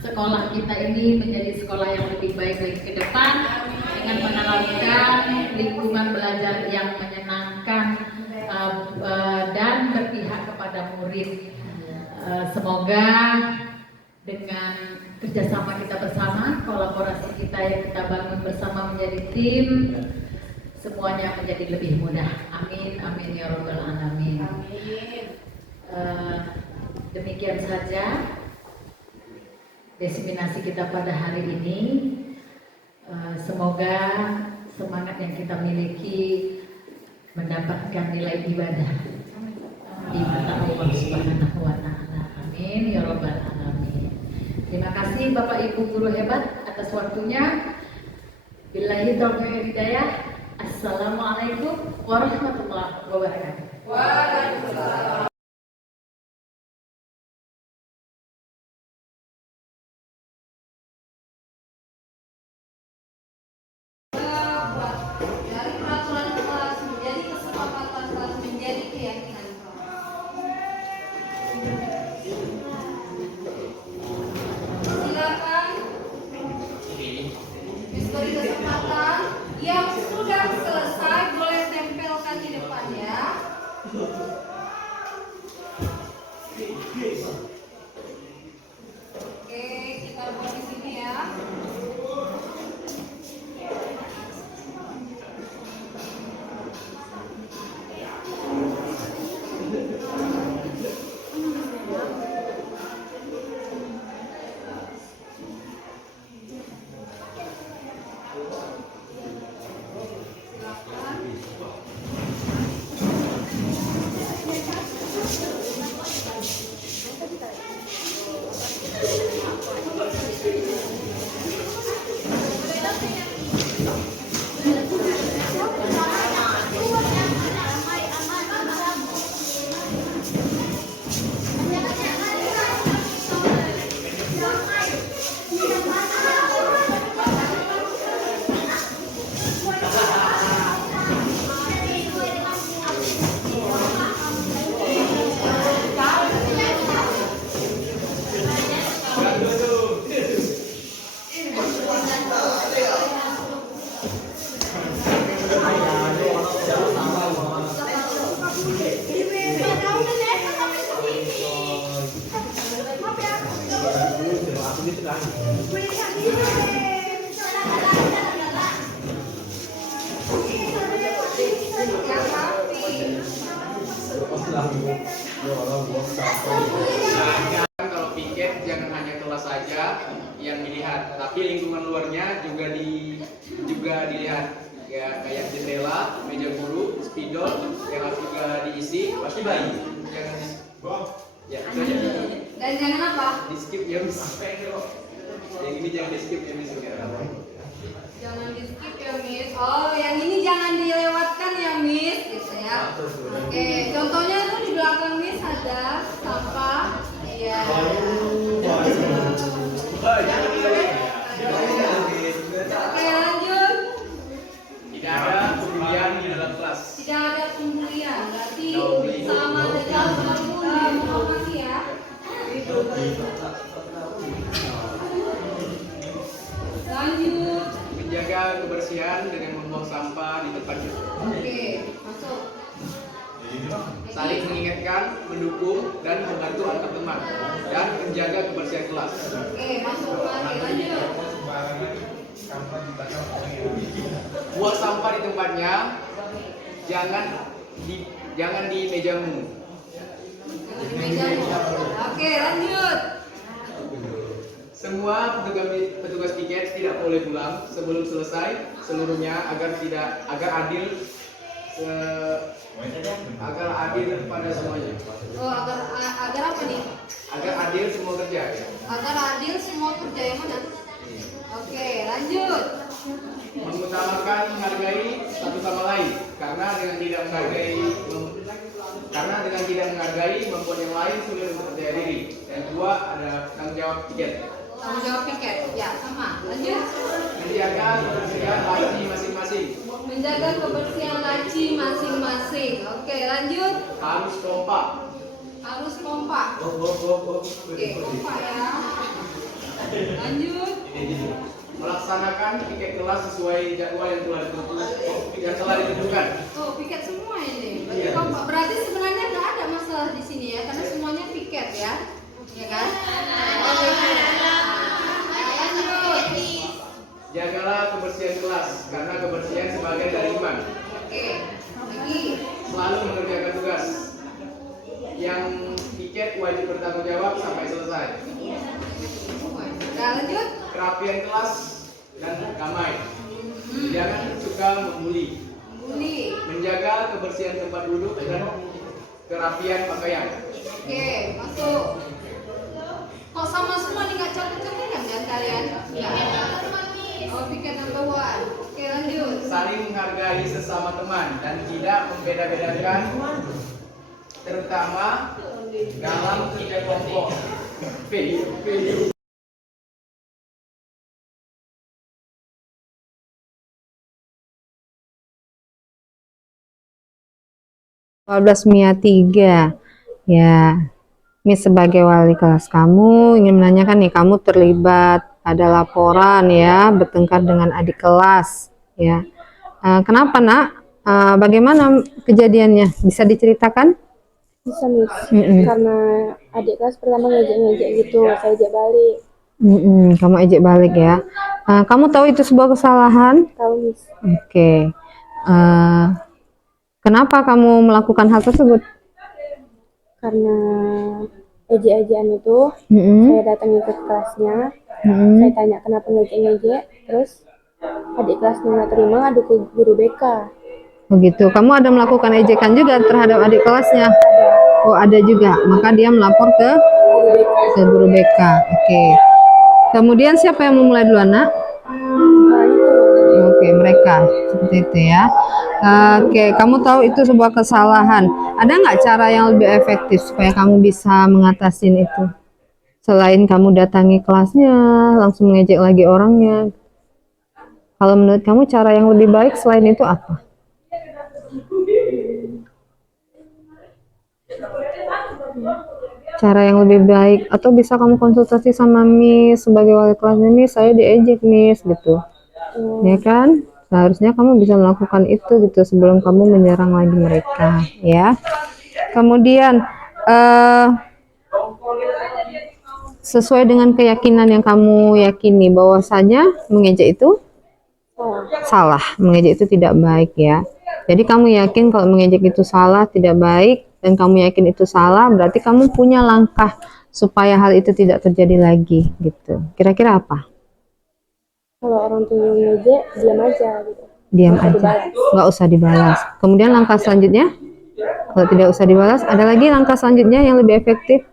sekolah kita ini menjadi sekolah yang lebih baik lagi ke depan dengan menerapkan lingkungan belajar yang menyenangkan dan berpihak kepada murid. Semoga dengan kerjasama kita bersama, kolaborasi kita yang kita bangun bersama menjadi tim, semuanya menjadi lebih mudah. Amin, amin ya robbal alamin. Demikian saja desiminasi kita pada hari ini. Semoga semangat yang kita miliki mendapatkan nilai ibadah di mata Allah Subhanahu wa Ta'ala. Amin ya robbal alamin. Terima kasih Bapak Ibu guru hebat atas waktunya. Billahi taufiq wal hidayah. Assalamualaikum warahmatullahi wabarakatuh. Waalaikumsalam. Dari peraturan kelas menjadi kesepakatan kelas menjadi keyakinan kelas. Silakan beri kesempatan yang sudah selesai boleh tempelkan di depan ya. Oke, kita buat di sini ya. Kalau piket jangan hanya kelas saja yang dilihat, tapi lingkungan luarnya juga dilihat. Ya kayak jendela, meja guru, spidol yang harus juga diisi. Pasti bayi. Jangan ya, itu aja. Dan jangan apa? Di skip ya Miss. Yang ini jangan di skip ya Miss. Jangan di skip ya Miss. Oh, yang ini jangan dilewatkan ya Miss, gitu ya. Oke, contohnya itu di belakang Miss ada sampah. Iya. Oke, lanjut. Tidak ada pembulian di dalam kelas. Tidak ada pembulian, berarti sama dengan menghormati ya. mengingatkan dengan membuang sampah di tempat itu. Oke, masuk. Saling mengingatkan, mendukung, dan membantu antar teman, dan menjaga kebersihan kelas. Oke, masuk lagi, lanjut. Buang sampah di tempatnya, jangan di mejamu. Di mejamu. Oke, lanjut. Semua petugas piket tidak boleh pulang sebelum selesai seluruhnya agar adil pada semuanya. Oh, agar apa nih? Agar adil semua kerja. Ya. Agar adil semua kerja yang mana? Oke, lanjut. Mengutamakan menghargai satu sama lain karena dengan tidak menghargai membuat yang lain sulit untuk percaya diri. Dan kedua ada tanggung jawab piket. Tanggung jawab piket, ya sama. Lanjut. Menjaga kebersihan laci masing-masing. Menjaga kebersihan laci masing-masing. Oke, lanjut. Harus kompak. Harus kompak. Oke, kompak ya. Lanjut. Melaksanakan piket kelas sesuai jadwal yang telah ditentukan. Oh, piket semua ini. Kompak. Berarti sebenarnya nggak ada masalah di sini ya, karena semuanya piket ya, ya kan? Jagalah kebersihan kelas karena kebersihan sebagian dari iman. Oke, lagi. Selalu mengerjakan tugas. Yang piket wajib bertanggung jawab sampai selesai. Nah, lanjut. Kerapian kelas dan damai. Jangan suka membuli. Menjaga kebersihan tempat duduk dan kerapian pakaian. Oke, masuk. Kok sama semua nih, nggak cocok-cocokan kan kalian? Nggak. Oh, piket number 1. Oke, lanjut. Saling menghargai sesama teman dan tidak membeda-bedakan, terutama dalam tiga kelompok. P. 12 Mia 3. Ya, Miss sebagai wali kelas kamu ingin menanyakan nih, kamu terlibat ada laporan ya, bertengkar dengan adik kelas ya. Kenapa nak? Bagaimana kejadiannya? Bisa diceritakan? Bisa Miss, karena adik kelas pertama ngejek-ngejek gitu, saya ejek balik. Kamu ejek balik ya. Kamu tahu itu sebuah kesalahan? Tahu Miss. Oke. Kenapa kamu melakukan hal tersebut? Karena ejek-ejekan itu, saya datangi ke kelasnya, saya tanya kenapa ngejek-ngejek, terus adik kelasnya nggak terima, ngadu ke guru BK. Begitu. Kamu ada melakukan ejekan juga terhadap adik kelasnya? Oh, ada juga. Maka dia melapor ke guru BK. Oke. Kemudian siapa yang memulai duluan, nak? Oke, mereka. Seperti itu ya. Oke, kamu tahu itu sebuah kesalahan. Ada nggak cara yang lebih efektif supaya kamu bisa mengatasi itu? Selain kamu datangi kelasnya, langsung mengejek lagi orangnya. Kalau menurut kamu cara yang lebih baik selain itu apa? Cara yang lebih baik, atau bisa kamu konsultasi sama Miss sebagai wali kelasnya, Miss saya diejek Miss gitu. Ya kan? Seharusnya kamu bisa melakukan itu gitu sebelum kamu menyerang lagi mereka ya. Kemudian sesuai dengan keyakinan yang kamu yakini bahwasanya mengejek itu salah, mengejek itu tidak baik ya. Jadi kamu yakin kalau mengejek itu salah, tidak baik, dan kamu yakin itu salah, berarti kamu punya langkah supaya hal itu tidak terjadi lagi gitu. Kira-kira apa? Kalau orang tua ngejek, diam aja gitu. Diam aja, nggak usah dibalas. Kemudian langkah selanjutnya, kalau tidak usah dibalas, ada lagi langkah selanjutnya yang lebih efektif.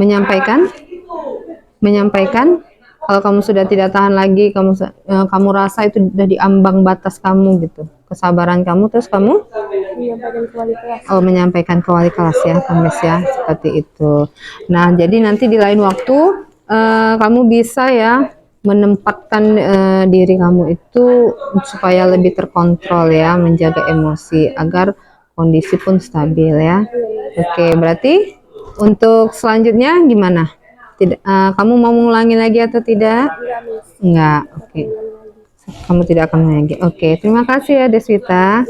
Menyampaikan. Kalau kamu sudah tidak tahan lagi, kamu rasa itu sudah di ambang batas kamu gitu, kesabaran kamu, terus kamu menyampaikan ke wali kelas. Oh, menyampaikan ke wali kelas ya, Kamis ya, seperti itu. Nah, jadi nanti di lain waktu kamu bisa ya menempatkan diri kamu itu supaya lebih terkontrol ya, menjaga emosi agar kondisi pun stabil ya. Oke, berarti untuk selanjutnya gimana? Tidak, kamu mau mengulangi lagi atau tidak? Enggak, oke. Kamu tidak akan mengulangi. Oke, terima kasih ya Deswita.